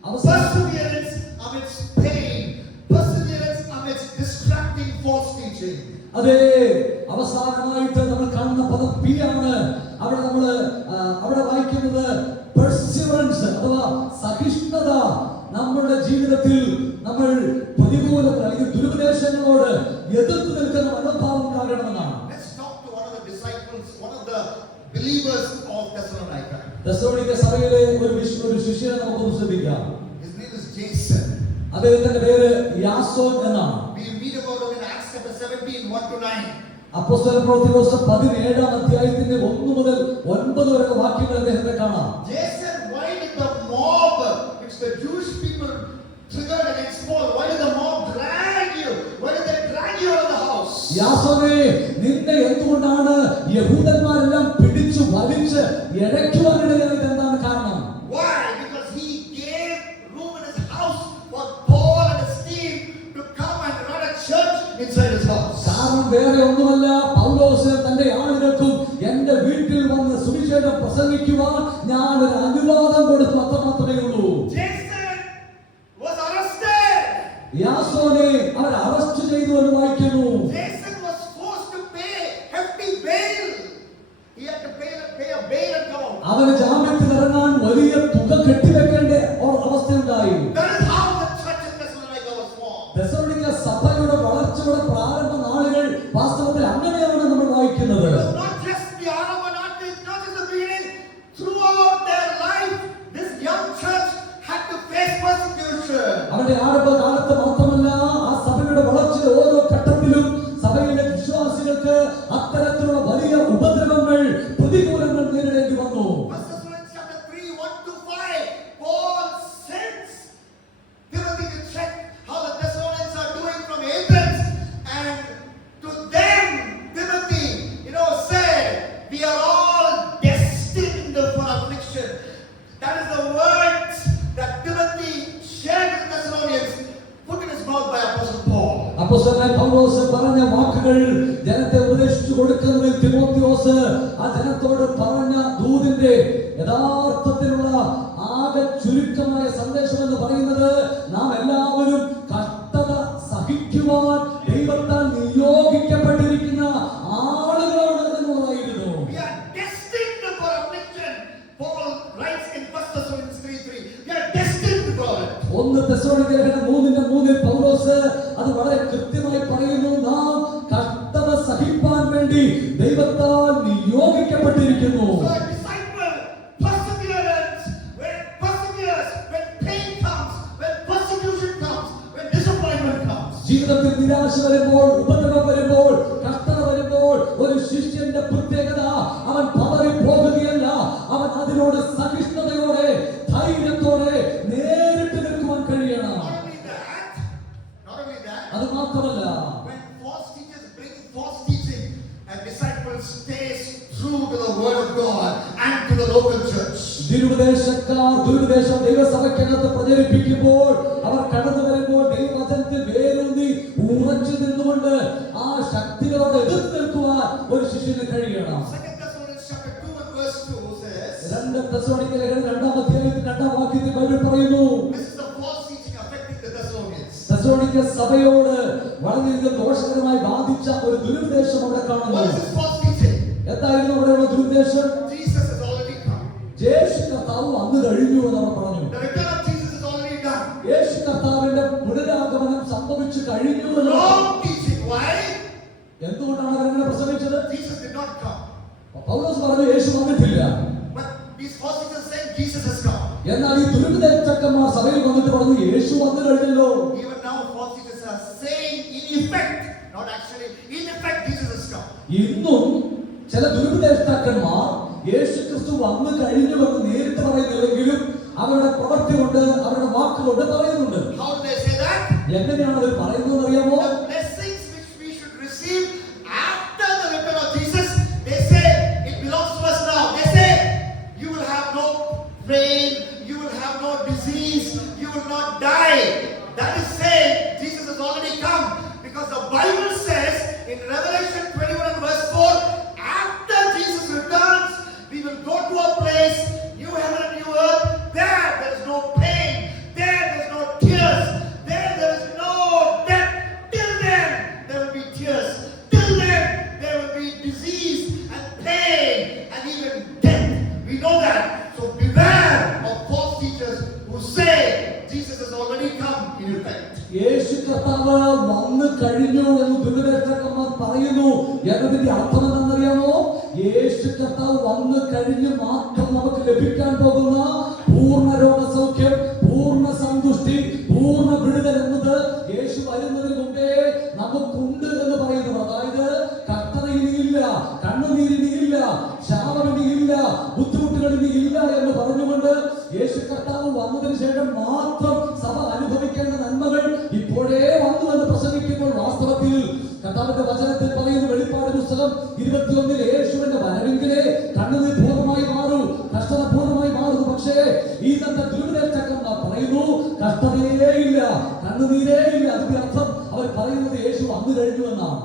അവസാന Perseverance amidst pain. Perseverance amidst distracting false teaching. അതെ, അവസാനമായിട്ട് നമ്മൾ കാണുന്ന പദം പി ആണ്. അവിടെ വായിക്കുന്നത് പെർസിവറൻസ് അഥവാ സഹിഷ്ണുത. നമ്മുടെ ജീവിതത്തിൽ നമ്മൾ പ്രതികൂലങ്ങൾ അല്ലെങ്കിൽ ദുരുപദേശങ്ങളോട് എതിർത്ത് നിൽക്കുന്ന മനോഭാവം ഉണ്ടാകണമെന്നാണ്. Let's talk to one of the disciples, one of the believers of Thessalonica. തെസ്സലോനിക്ക സഭയിലെ ഒരു ശിഷ്യനെ നമുക്ക് ശ്രദ്ധിക്കാം. His name is Jason. അദ്ദേഹത്തിന്റെ പേര് യാസോൻ എന്നാണ്. We read about him in Acts chapter 17, 1 to 9. അപ്പോസ്തല പ്രവൃത്തി 17-ാം അധ്യായത്തിന്റെ 1 മുതൽ 9 വരെ വാക്യങ്ങൾ അദ്ദേഹത്തെ കാണാം. Jason, why did the mob, which the Jewish people triggered against Paul, why did the mob drag you? Why did they drag you out of the house? യാസോനെ, നിന്നെ എന്തുകൊണ്ടാണ് യഹൂദന്മാരെല്ലാം പിടിച്ചു വലിച്ച് ഇഴയ്ക്കുവാനിടയായത്? എന്താണ് കാരണം? Why? Because he gave room in his house for Paul and his team to come and run a church inside his house. കാരണം വേറെ ഒന്നുമല്ല, പൗലോസ് തന്റെ ആളുകൾക്കും എന്റെ വീട്ടിൽ വന്ന് സുവിശേഷം പ്രസംഗിക്കുവാൻ ഞാൻ ഒരു അനുവാദം കൊടുത്തു, അത്ര മാത്രമേ ഉള്ളൂ. Jason was arrested. യാസോനെ അവർ അറസ്റ്റ് ചെയ്തു എന്ന് വായിക്കുന്നു. Jason was forced to pay hefty bail. He had to pay a bail account. അവന് ജാമ്യത്തിൽ ഇറങ്ങാൻ വലിയ തുക കെട്ടിവെക്കേണ്ട അവസ്ഥയുണ്ടായി. That is how the church in Thessalonica was formed. തെസ്സലോനിക്ക സഭയുടെ വളർച്ചയുടെ പ്രാരംഭ നാളുകൾ വാസ്തവത്തിൽ അങ്ങനെയാണ് നമ്മൾ വായിക്കുന്നത്. It was not just the Araba, not just the beginning. Throughout their life, this young church had to face persecution. അവരുടെ ആരംഭകാലത്ത് മാത്രമല്ല, ആ സഭയുടെ വളർച്ചയുടെ ഓരോ ഘട്ടത്തിലും സഭയിലെ വിശ്വാസികൾക്ക് അത്തരത്തിലുള്ള വലിയ ഉപദ്രവങ്ങൾ, പ്രതികൂലങ്ങൾ നേരിടേണ്ടി വന്നു. 1 Thessalonians chapter 3, 1 to 5, Paul sends Timothy to check how the Thessalonians are doing from Athens, and to them, Timothy, said, we are all destined for affliction. That is the words that Timothy shared with Thessalonians, put in his mouth by Apostle Paul. അപ്പോസ്തലനായ പൗലോസ് പറഞ്ഞ വാക്കുകൾ ജനത്തെ ഉപദേശിച്ചു കൊടുക്കുന്നതിൽ തിമോത്തിയോസ് ആ ജനത്തോട് പറഞ്ഞ ദൂതിന്റെ യഥാർത്ഥത്തിലുള്ള ആകെ ചുരുക്കമായ സന്ദേശം എന്ന് പറയുന്നത്, നാം എല്ലാവരും കഷ്ടത സഹിക്കുവാൻ ദൈവത്താൽ നിയോഗിക്കപ്പെട്ടിരിക്കുന്ന ആളുകളാണ് എന്നുള്ളതായിരുന്നു. We are destined for affliction. Paul writes in 1 Thessalonians 3:3. We are destined for it. 1 തെസ്സലോനിക്ക ലേഖനം 3:3 പൗലോസ് അത് വളരെ കൃത്യമായി പറയുന്നു. നാം കഷ്ടത സഹിപ്പാൻ വേണ്ടി ദൈവത്താൽ നിയോഗിക്കപ്പെട്ടിരിക്കുന്നു. So a disciple perseverance, when perseveres, when pain comes, when persecution comes, when disappointment comes. ജീവിതത്തിൽ നിരാശ വരുമ്പോൾ, ഉപദ്രവം വരുമ്പോൾ, കഷ്ടത വരുമ്പോൾ ഒരു ശിഷ്യന്റെ പ്രത്യേകത, അവൻ പതറി പോകുകയല്ല, അവൻ അതിനോട് സഹിഷ്ണുതയോടെ ധൈര്യത്തോടെ നേരിട്ട് നിൽക്കുവാൻ കഴിയണം. Not only that, അത് മാത്രമല്ല, when false teachers bring false teaching, a disciple stays true to the word of God and to the local church. ദുരുപദേശം ദൈവസഭയ്ക്കകത്ത് പ്രചരിപ്പിക്കുമ്പോൾ, അവർ കടന്നു വരുമ്പോൾ ദൈവവചനത്തിൽ വേരൂന്നി ഉറച്ചു നിന്നുകൊണ്ട് ആ ശക്തികളോട് എതിർത്ത് നിൽക്കുവാൻ ഒരു ശിഷ്യന് കഴിയണം. 2 Thessalonians chapter 2 and verse 2 says, 2 തെസ്സലോനിക്ക ലേഖനം 2-ാം അധ്യായത്തിൽ 2-ാം വാക്യത്തിൽ ബൈബിൾ പറയുന്നു, this is the false teaching affecting the Thessalonians. തെസ്സലോനിക്ക സഭയോട് വളരെയധികം ദോഷകരമായി ബാധിച്ച ഒരു ദുരുപദേശം അവിടെ കാണുന്നു. What is this false teaching? എന്തായിരുന്നു അവിടെയുള്ള ദുരുപദേശം? Jesus has already come. യേശു കർത്താവ് വന്നു കഴിഞ്ഞു എന്ന് അവർ പറഞ്ഞു. The return of Jesus is already done. യേശു കർത്താവിന്റെ പുനരാഗമനം സംഭവിച്ചു കഴിഞ്ഞു എന്ന് Wrong teaching. Why? എന്തുകൊണ്ടാണ് അവരങ്ങനെ പ്രസംഗിച്ചത്? Jesus did not come. പൗലോസ് പറഞ്ഞു യേശു വന്നിട്ടില്ല. But these false teachers saying Jesus has come. എന്നാൽ ഈ ദുരുപദേശകന്മാർ സഭയിൽ വന്നിട്ട് പറഞ്ഞു യേശു വന്നു but actually, in effect, Jesus has come. ഇന്നും ചില ദുരുപദേഷ്ടാക്കന്മാർ യേശു ക്രിസ്തു വന്നു കഴിഞ്ഞുവെന്ന് നേരിട്ട് പറയുന്നില്ലെങ്കിലും അവരുടെ പ്രവൃത്തി കൊണ്ട് അവരുടെ വാക്കുകൊണ്ട് പറയുന്നുണ്ട്. How do they say that? എങ്ങനെയാണ് അവർ പറയുന്നത് അറിയാമോ? The blessings which we should receive after the return of Jesus, they say it belongs to us now. They say you will have no pain, you will have no disease, you will not die. That is saying Jesus has already come, because the Bible says in Revelation 21 and verse 4, after Jesus returns, we will go to a place, new heaven and new earth. There is no pain, there is no tears, there is no death. Till then there will be tears, till then there will be disease and pain and even death. We know that. So beware of false teachers who say Jesus has already come in effect. യേശു കർത്താവ് വന്നു കഴിഞ്ഞു എന്ന് ദുരുപദേഷ്ടാക്കന്മാർ പറയുന്നു എന്നതിന്റെ അർത്ഥം എന്താണെന്നറിയാമോ? യേശു കർത്താവ് വന്നു കഴിഞ്ഞ് മാത്രം നമുക്ക് ലഭിക്കാൻ പോകുന്ന പൂർണ്ണ രോഗസൗഖ്യം, പൂർണ്ണ സന്തുഷ്ടി, പൂർണ്ണ വിടുതൽ എന്നത് യേശു വരുന്നതിന് മുമ്പേ നമുക്കുണ്ട് എന്ന് പറയുന്നത്. അതായത് കഷ്ടത ഇനിയില്ല, കണ്ണുനീർ ഇനിയില്ല, ശാപം ഇനിയില്ല, ബുദ്ധിമുട്ടുകൾ ഇനിയില്ല എന്ന് പറഞ്ഞുകൊണ്ട് യേശു കർത്താവ് വന്നതിന് ശേഷം മാത്രം സഭ അനുഭവിക്കേണ്ട നന്മകൾ ഇപ്പോഴേ വന്നു എന്ന് പ്രസംഗിക്കുമ്പോൾ വാസ്തവത്തിൽ കർത്താവിന്റെ വചനത്തിൽ പറയുന്ന വെളിപ്പാട് പുസ്തകം 21 യേശുവിന്റെ വരവെങ്കിലേ കണ്ണുനീർ പൂർണ്ണമായി മാറൂ, കഷ്ടത പൂർണ്ണമായി മാറുന്നു. പക്ഷേ ഇന്നത്തെ ദുരുപദേഷ്ടാക്കന്മാർ പറയുന്നു കഷ്ടതയേ ഇല്ല, കണ്ണുനീരേ ഇല്ല. അതിന്റെ അർത്ഥം അവർ പറയുന്നത് യേശു വന്നു കഴിഞ്ഞു എന്നാണ്.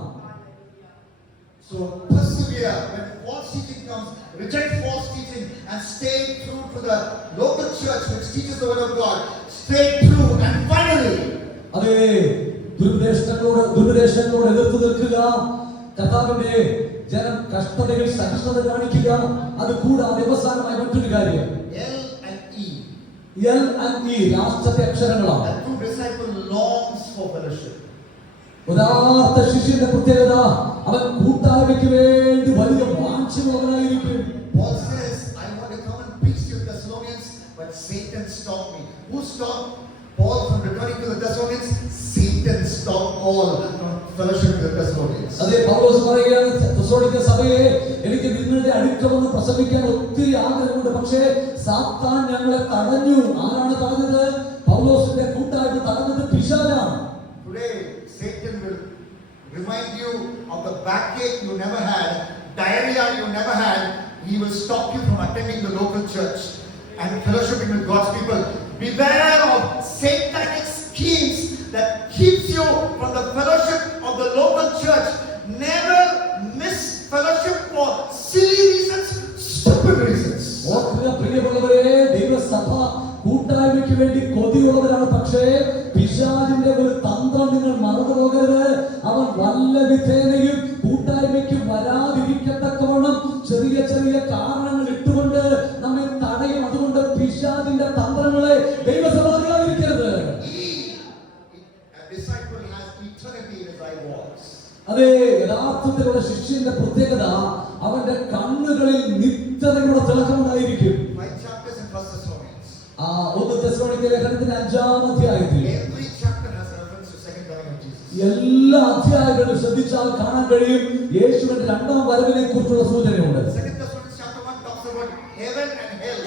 So persevere when false teaching comes, reject false teaching and stay true to the local church which teaches the word of God. Stay true and finally, അതെ, ദുരുപദേശങ്ങളോട് എതിർത്ത് നിൽക്കുക. കർത്താവിന്റെ ജനം കഷ്ടതകൾ സഹിഷ്ണുത കാണിക്കുക. അത് കൂടാതെ അവസാനമായി മറ്റൊരു കാര്യം, L and E, രാഷ്ട്രത്തെ അക്ഷരങ്ങളാണ്. the true disciple longs for fellowship. യഥാർത്ഥ ശിഷ്യന്റെ പ്രത്യേകത അവൻ കൂട്ടായ്മയ്ക്ക് വേണ്ടി വലിയ വാഞ്ചയുള്ളവനായിരിക്കും. Paul says, I want to come and preach to the Thessalonians, but Satan stopped me. Who stopped Paul from returning to the Thessalonians? Satan stopped Paul from fellowship with the Thessalonians. അതെ, പൗലോസ് പറയുകയാണ് തെസ്സലോനിക്ക സഭയെ എനിക്ക് നിങ്ങളുടെ അടുക്കൽ വന്ന് പ്രസംഗിക്കാൻ ഒത്തിരി ആഗ്രഹമുണ്ട്, പക്ഷേ സാത്താൻ ഞങ്ങളെ തടഞ്ഞു. ആരാണ് തടഞ്ഞത്? പൗലോസിന്റെ കൂട്ടായ്മ തടഞ്ഞത് പിശാചാണ്. Today, Satan will remind you of the backache you never had, diarrhea you never had. He will stop you from attending the local church and fellowshipping with God's people. Beware of satanic schemes that keeps you from the fellowship of the local church. Never miss fellowship for silly reasons, stupid reasons. ഓർക്കുക പ്രിയമുള്ളവരെ, ദൈവസഭ കൂട്ടായ്മയ്ക്ക് വേണ്ടി കൊതിയുള്ളവരാണ്. പക്ഷേ പിശാചിന്റെ ഒരു തന്ത്രം നിങ്ങൾ മറന്നു പോകരുത്. അവൻ വല്ല വിധേനയും കൂട്ടായ്മയ്ക്ക് വരാതിരിക്കത്തക്കവണ്ണം ചെറിയ ചെറിയ കാരണങ്ങൾ ഇട്ടുകൊണ്ട് നമ്മെ തടയും. അതുകൊണ്ട് പിശാചിന്റെ തന്ത്രങ്ങളെ ദൈവസഭ അറിയാതിരിക്കരുത്. അതെ, യഥാർത്ഥത്തിലുള്ള ശിഷ്യന്റെ പ്രത്യേകത അവന്റെ കണ്ണുകളിൽ നിത്യതയുടെ തിളക്കമുണ്ടായിരിക്കും. 5 chapters in 1 Thessalonians. 1 തെസ്സലോനിക്ക ലേഖനത്തിന്റെ 5-ാം അധ്യായത്തിൽ Every chapter has a reference to second coming of Jesus. എല്ലാ അധ്യായങ്ങളും ശ്രദ്ധിച്ചാൽ കാണാൻ കഴിയും യേശുവിന്റെ രണ്ടാം വരവിനെ കുറിച്ചുള്ള സൂചനയുണ്ട്. 2 Thessalonians chapter 1 talks about heaven and hell.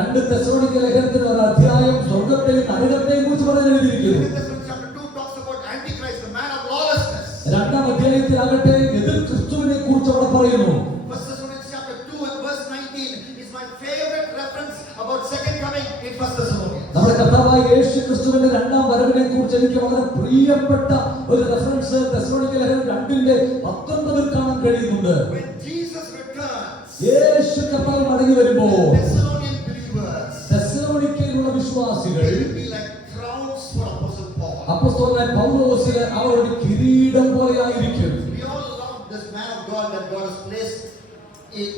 2 തെസ്സലോനിക്ക ലേഖനത്തിൽ ഒരു അധ്യായം സ്വർഗ്ഗത്തെയും നരകത്തെയും കുറിച്ച് പറഞ്ഞു എഴുതിയിരിക്കുന്നു. 2 Thessalonians chapter 2 talks about Antichrist, the man of lawlessness. രണ്ടാം അധ്യായത്തിലാകട്ടെ എതിർ ക്രിസ്തുവിനെ കുറിച്ച് അവിടെ പറയുന്നു. 1 Thessalonians chapter 2 and verse 19 is my favorite reference about second coming in 1 Thessalonians. നമ്മുടെ കർത്താവായ യേശു ക്രിസ്തുവിന്റെ രണ്ടാം വരവിനെ കുറിച്ച് എനിക്ക് വളരെ പ്രിയപ്പെട്ട ഒരു റെഫറൻസ് തെസ്സലോനിക്ക ലേഖനം 2:19 കാണാൻ കഴിയുന്നുണ്ട്. When Jesus returns, യേശു കർത്താവ് മടങ്ങി വരുമ്പോൾ Thessalonian believers തെസ്സലോനിക്കയിലുള്ള വിശ്വാസികൾ will be like crowns for Apostle Paul. അപ്പോസ്തലനായ പൗലോസിന് അവർ ഒരു കിരീടം പോലെയായിരിക്കും. We all love this man of God that God has placed in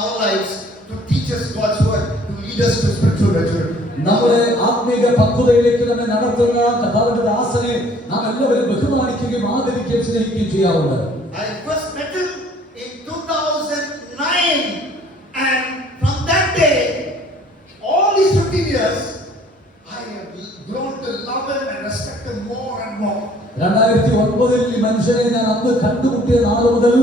our lives to teach us God's word, to lead us to spiritual maturity. നമ്മുടെ ആത്മീക പക്വതയിലേക്ക് നമ്മെ നടത്തുന്ന കർത്താവിന്റെ ദാസനെ നാം എല്ലാവരും ബഹുമാനിക്കുകയും ആദരിക്കുകയും സ്നേഹിക്കുകയും ചെയ്യാറുണ്ട്. I first met him in 2009, and from that day, all these 15 years, I have grown to love him and respect him more and more. 2009 ഈ മനുഷ്യനെ ഞാൻ അന്ന് കണ്ടുമുട്ടിയ നാൾ മുതൽ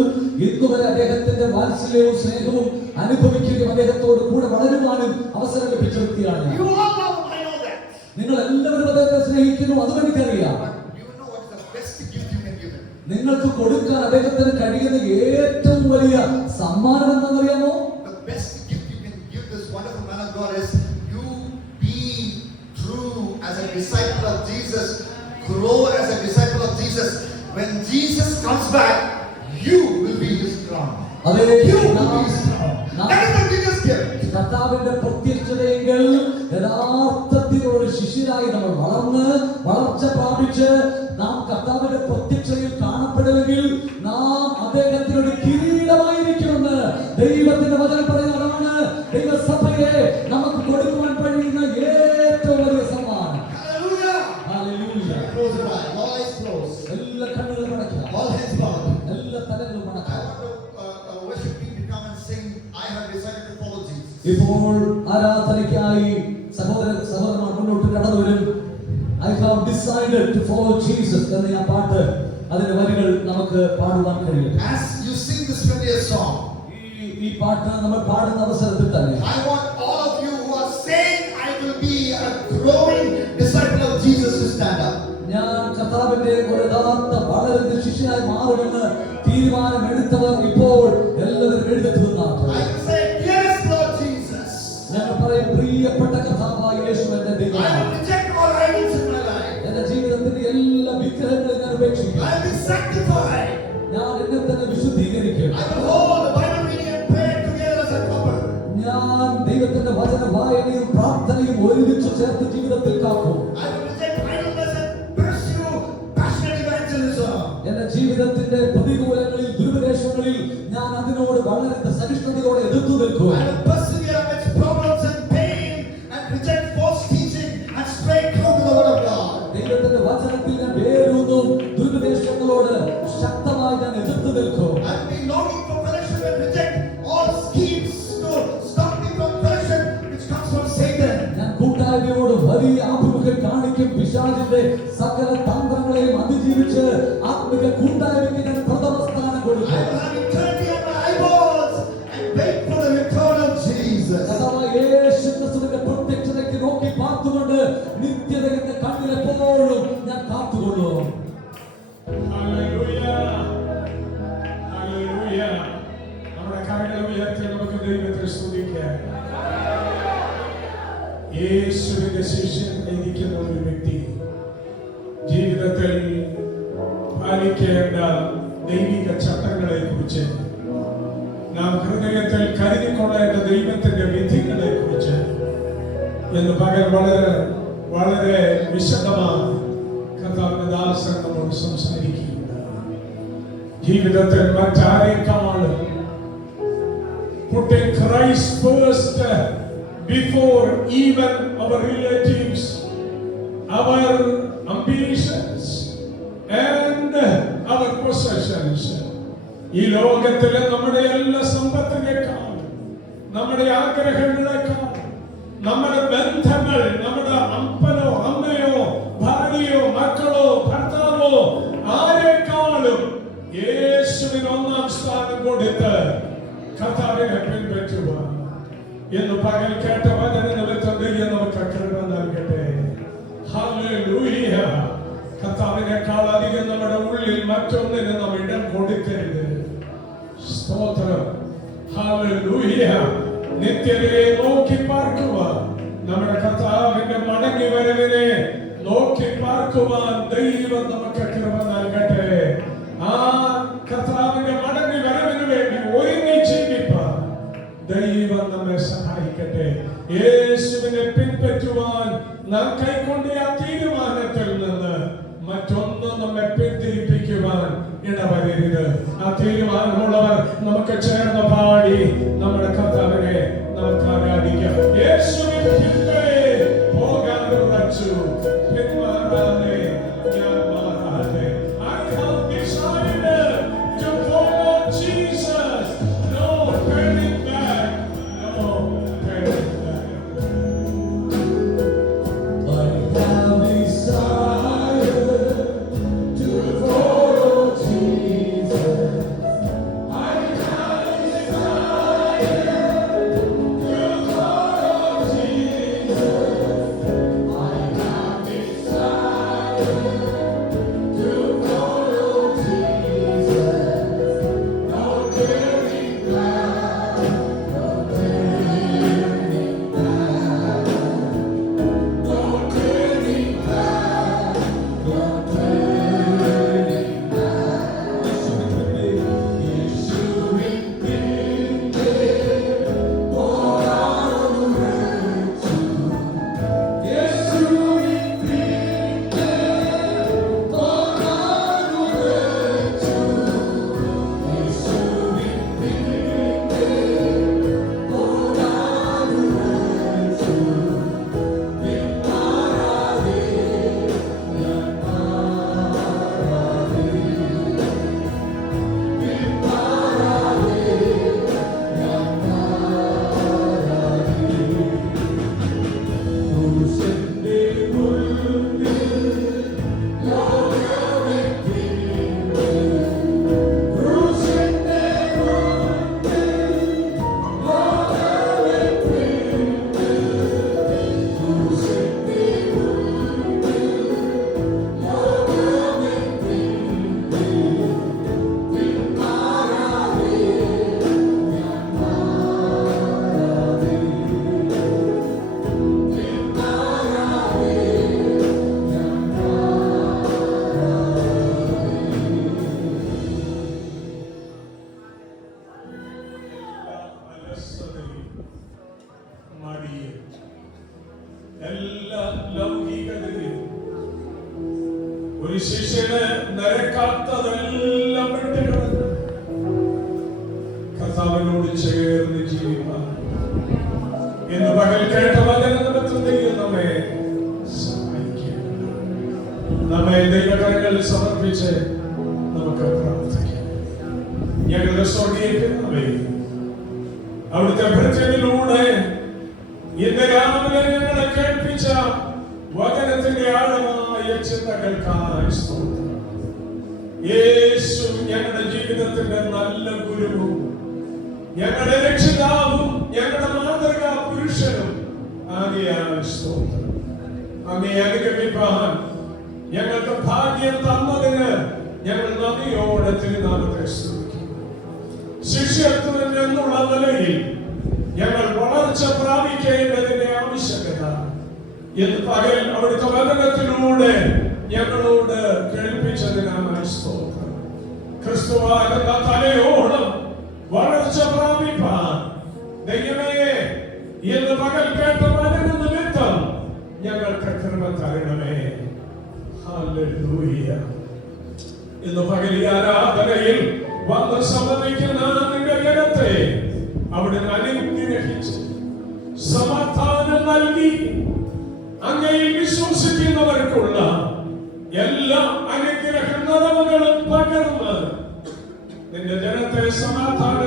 ഇന്നുവരെ അദ്ദേഹത്തിന്റെ വാത്സല്യവും സ്നേഹവും അനുഭവിക്കുകയും അദ്ദേഹത്തോട് കൂടെ വളരുവാനും അവസരം ലഭിച്ച വ്യക്തിയാണ് ഞാൻ. You all love him, I know that. നിങ്ങൾ എല്ലാവരും അദ്ദേഹത്തെ സ്നേഹിക്കുന്നു, അതും എനിക്കറിയാം. But you know what is the best gift you can give him? നിങ്ങൾക്ക് കൊടുക്കാൻ അദ്ദേഹത്തിന് കഴിയുന്ന ഏറ്റവും വലിയ സമ്മാനം എന്താണെന്നറിയാമോ? The best gift you can give this wonderful man of God is you be true as a disciple of Jesus, grow as a disciple of Jesus. When Jesus comes back, you will be his crown. അതേ, You will be his crown. That is the biggest gift. കർത്താവിന്റെ പ്രത്യക്ഷതയെങ്കിൽ യഥാർത്ഥത്തിൽ ഒരു ശിശുരായി നമ്മൾ വളർന്ന് വളർച്ച പ്രാപിച്ച് നാം കർത്താവിന്റെ പ്രത്യക്ഷതയിൽ കാണപ്പെടുമെങ്കിൽ നാം അദ്ദേഹത്തിന് ഒരു കിരീടമായിരിക്കുമെന്ന് ദൈവത്തിന്റെ വചനം പറയുന്നതാണ്. ദൈവസഭയെ നമുക്ക് കൊടുക്കുവാൻ കഴിയുന്ന ഏറ്റവും വലിയ സമ്മാനം. Hallelujah. Hallelujah. Close your eyes. All eyes closed. എല്ലാ കണ്ണുകളും അടയ്ക്കുക. All heads bowed. എല്ലാ തലകളും I അടയ്ക്കുക. want the worship team to come and sing, I have decided to follow Jesus. ഇപ്പോൾ ആരാധനയ്ക്കായി സഹോദരന്മാർ മുന്നോട്ട് കടന്നു വരും. I have decided to follow Jesus എന്ന ആ പാട്ട്, അതിന്റെ വരികൾ നമുക്ക് പാടുവാൻ കഴിയും. As you sing this familiar song, ഈ പാട്ട് നമ്മൾ പാടുന്ന അവസരത്തിൽ തന്നെ I want all of you who are saying I will be a growing disciple of Jesus to stand up. ഞാൻ കർത്താവിന്റെ ഒരു യഥാർത്ഥ വളരുന്ന ശിഷ്യനായി മാറുമെന്ന് തീരുമാനമെടുത്തവർ ഇപ്പോൾ എല്ലാവരും എഴുന്നേറ്റ് നിന്നാട്ടെ. I will say, yes, Lord Jesus. ഞങ്ങൾ പറയും, പ്രിയപ്പെട്ട കർത്താവായ യേശു എന്റെ I ദൈവമാണ്. will reject all idols in my life. എന്റെ ജീവിതത്തിന്റെ എല്ലാ വിഗ്രഹങ്ങളും ഞാൻ ഉപേക്ഷിക്കും. I will be sanctified. ഞാൻ എന്നെ തന്നെ വിശുദ്ധീകരിക്കും. I will hold the Bible reading and prayer together as a couple. ഞാൻ ദൈവത്തിന്റെ വചന വായനയും പ്രാർത്ഥനയും ഒരുമിച്ച് ചേർത്ത് ജീവിതത്തിൽ കാക്കും. I will reject idleness and pursue passionate evangelism. എന്റെ ജീവിതത്തിന്റെ പ്രതികൂലങ്ങളിൽ ദുരുപദേശങ്ങളിൽ ഞാൻ അതിനോട് വളരെ സഹിഷ്ണുതയോടെ എതിർത്തു നിൽക്കും. I will persevere amidst problems and pain and reject false teaching and stray true to the word of God. ദൈവത്തിന്റെ വചനത്തിൽ ഞാൻ വേരൂന്നും ദുരുപദേശങ്ങളോട് ശക്തമായി ഞാൻ എതിർത്ത് നിൽക്കും. I will be longing for fellowship and reject all schemes to stop me from fellowship which comes from Satan. ഞാൻ കൂട്ടായ്മയോട് വലിയ ആഭിമുഖ്യം കാണിക്കും. പിശാചിന്റെ സകല തന്ത്രങ്ങളെയും അതിജീവിച്ച് ആത്മിക കൂട്ടായ്മയ്ക്ക് ഞാൻ പ്രഥമ സ്ഥാനം I കൊടുക്കും. will have eternity on my eyeballs and wait for the return of Jesus. കർത്താവായ യേശു ക്രിസ്തുവിന്റെ പ്രത്യക്ഷതയ്ക്ക് നോക്കി പാർത്തുകൊണ്ട് നിത്യത എന്റെ കണ്ണിൽ എപ്പോഴും ഞാൻ കാത്തുകൊള്ളും. Hallelujah. Hallelujah. നമ്മുടെ കരങ്ങൾ ഉയർത്തി നമുക്ക് ദൈവത്തെ സ്തുതിക്കാം. യേശുവിന്റെ ശിഷ്യൻ ഇരിക്കുന്ന ഒരു വ്യക്തി ജീവിതത്തിൽ പാലിക്കേണ്ട ദൈവിക ചട്ടങ്ങളെ കുറിച്ച്, നാം ഹൃദയത്തിൽ കരുതിക്കൊള്ളേണ്ട ദൈവത്തിന്റെ വിധികളെ കുറിച്ച് ഇന്ന് പകൽ വളരെ വളരെ വിശദമായി കർത്താവിന്റെ ദാസൻ നമ്മോട് സംസാരിക്കുകയുണ്ടായി. ജീവിതത്തിൽ മറ്റാരെക്കാളും putting Christ first before even our relatives, our ambitions and our possessions. ഈ ലോകത്തിലെ നമ്മുടെ എല്ലാ സമ്പത്തിനേക്കാളും നമ്മുടെ ആഗ്രഹങ്ങളെക്കാളും നമ്മുടെ ബന്ധങ്ങൾ, നമ്മുടെ അപ്പനോ അമ്മയോ ഭാര്യയോ മക്കളോ ഭർത്താവോ ആരെക്കാളും യേശുവിന് ഒന്നാം സ്ഥാനം കൊടുത്ത് കർത്താവിനെ പിൻപറ്റുവാൻ എന്ന് പകൽ കേട്ട വചന നിമിത്തം ദൈവം നമുക്ക് കൃപ നൽകട്ടെ. ഹല്ലേലൂയ. കർത്താവിനേക്കാൾ അധികം നമ്മുടെ ഉള്ളിൽ മറ്റൊന്നിന് നാം ഇടം കൊടുക്കരുത്. സ്തോത്രം. ഹല്ലേലൂയ. നിത്യതയെ നോക്കി പാർക്കുവാൻ, നമ്മുടെ കർത്താവിന്റെ മടങ്ങി വരവിനെ നോക്കി പാർക്കുവാൻ ദൈവം നമുക്ക് കൃപ നൽകട്ടെ. ആ കർത്താവിന്റെ മടങ്ങി വരവിന് വേണ്ടി ഒരുങ്ങി ജീവിപ്പാൻ ദൈവം നമ്മെ സഹായിക്കട്ടെ. യേശുവിനെ പിൻപറ്റുവാൻ നാം കൈക്കൊണ്ട ആ തീരുമാനത്തിൽ നിന്ന് മറ്റൊന്നും നമ്മെ പിന്തിരിപ്പിക്കുവാൻ ഇടവരരുത്. ആ തീരുമാനമുള്ളവർ നമുക്ക് ചേർന്ന് പാടി നമ്മുടെ കർത്താവിനെ നമുക്ക് ആരാധിക്കാം. യേശുവിൻ പിൻപേ പോകാൻ ഉറച്ചു, പിന്മാറാതെ ഞാൻ മാറാതെ. I have decided to follow Jesus. No turning back. No turning back. എല്ലാ ലൗകികതയും ഒരു ശിഷ്യന് നിരക്കാത്തതെല്ലാം വിട്ടുകളഞ്ഞു കർത്താവിനോട് ചേർന്ന് ജീവിക്കാൻ ഇന്ന് പകൽ കേട്ട വചന നിമിത്തം നമ്മെ സഹായിക്കുക. നമ്മെ ദൈവകരങ്ങളിൽ സമർപ്പിച്ച് നമുക്ക് പ്രാർത്ഥിക്കാം. ഞങ്ങളുടെ സ്വർഗീയപിതാവേ, അവിടുത്തെ ഭൃത്യനിലൂടെ ഇന്ന് രാവിലെ ഞങ്ങളെ കേൾപ്പിച്ച വചനത്തിന്റെ ആഴമായ ചിന്തകൾക്കായി സ്തോത്രം. യേശു ഞങ്ങളുടെ ജീവിതത്തിന്റെ നല്ല ഗുരുവും ഞങ്ങളുടെ രക്ഷിതാവും ഞങ്ങളുടെ മാതൃകാ പുരുഷനും ആകയാൽ സ്തോത്രം. അങ്ങേ അനുഗമിപ്പാൻ ഞങ്ങൾക്ക് ഭാഗ്യം തന്നതിന് ഞങ്ങൾ നന്ദിയോടെ തിരുനാമത്തെ സ്തുതിക്കുന്നു. ശിഷ്യത്വം എന്നുള്ള നിലയിൽ ഞങ്ങൾ വളർച്ച പ്രാപിക്കേണ്ടതിന്റെ ആവശ്യകത ഇന്ന് പകൽ അവിടുത്തെ വചനത്തിലൂടെ ഞങ്ങളോട് കേൾപ്പിച്ചതിനായി സ്തോത്രം. ക്രിസ്തുവാകുന്ന തലയോളം വളർച്ച പ്രാപിപ്പാൻ ദൈവമേ ഇന്ന് പകൽ കേട്ട വചന നിമിത്തം ഞങ്ങൾക്ക് കൃപ തരണമേ. ഹല്ലേലൂയ. ഇന്ന് പകൽ ഈ ആരാധനയിൽ വന്ന് സംബന്ധിക്കുന്ന നിന്റെ ജനത്തെ അവിടുന്ന് അനുഗ്രഹിച്ച് സമാധാനം നൽകി അങ്ങയിൽ വിശ്വസിക്കുന്നവർക്കുള്ള എല്ലാ അനുഗ്രഹ നിറവുകളും പകർന്ന് നിന്റെ ജനത്തെ സമാധാനം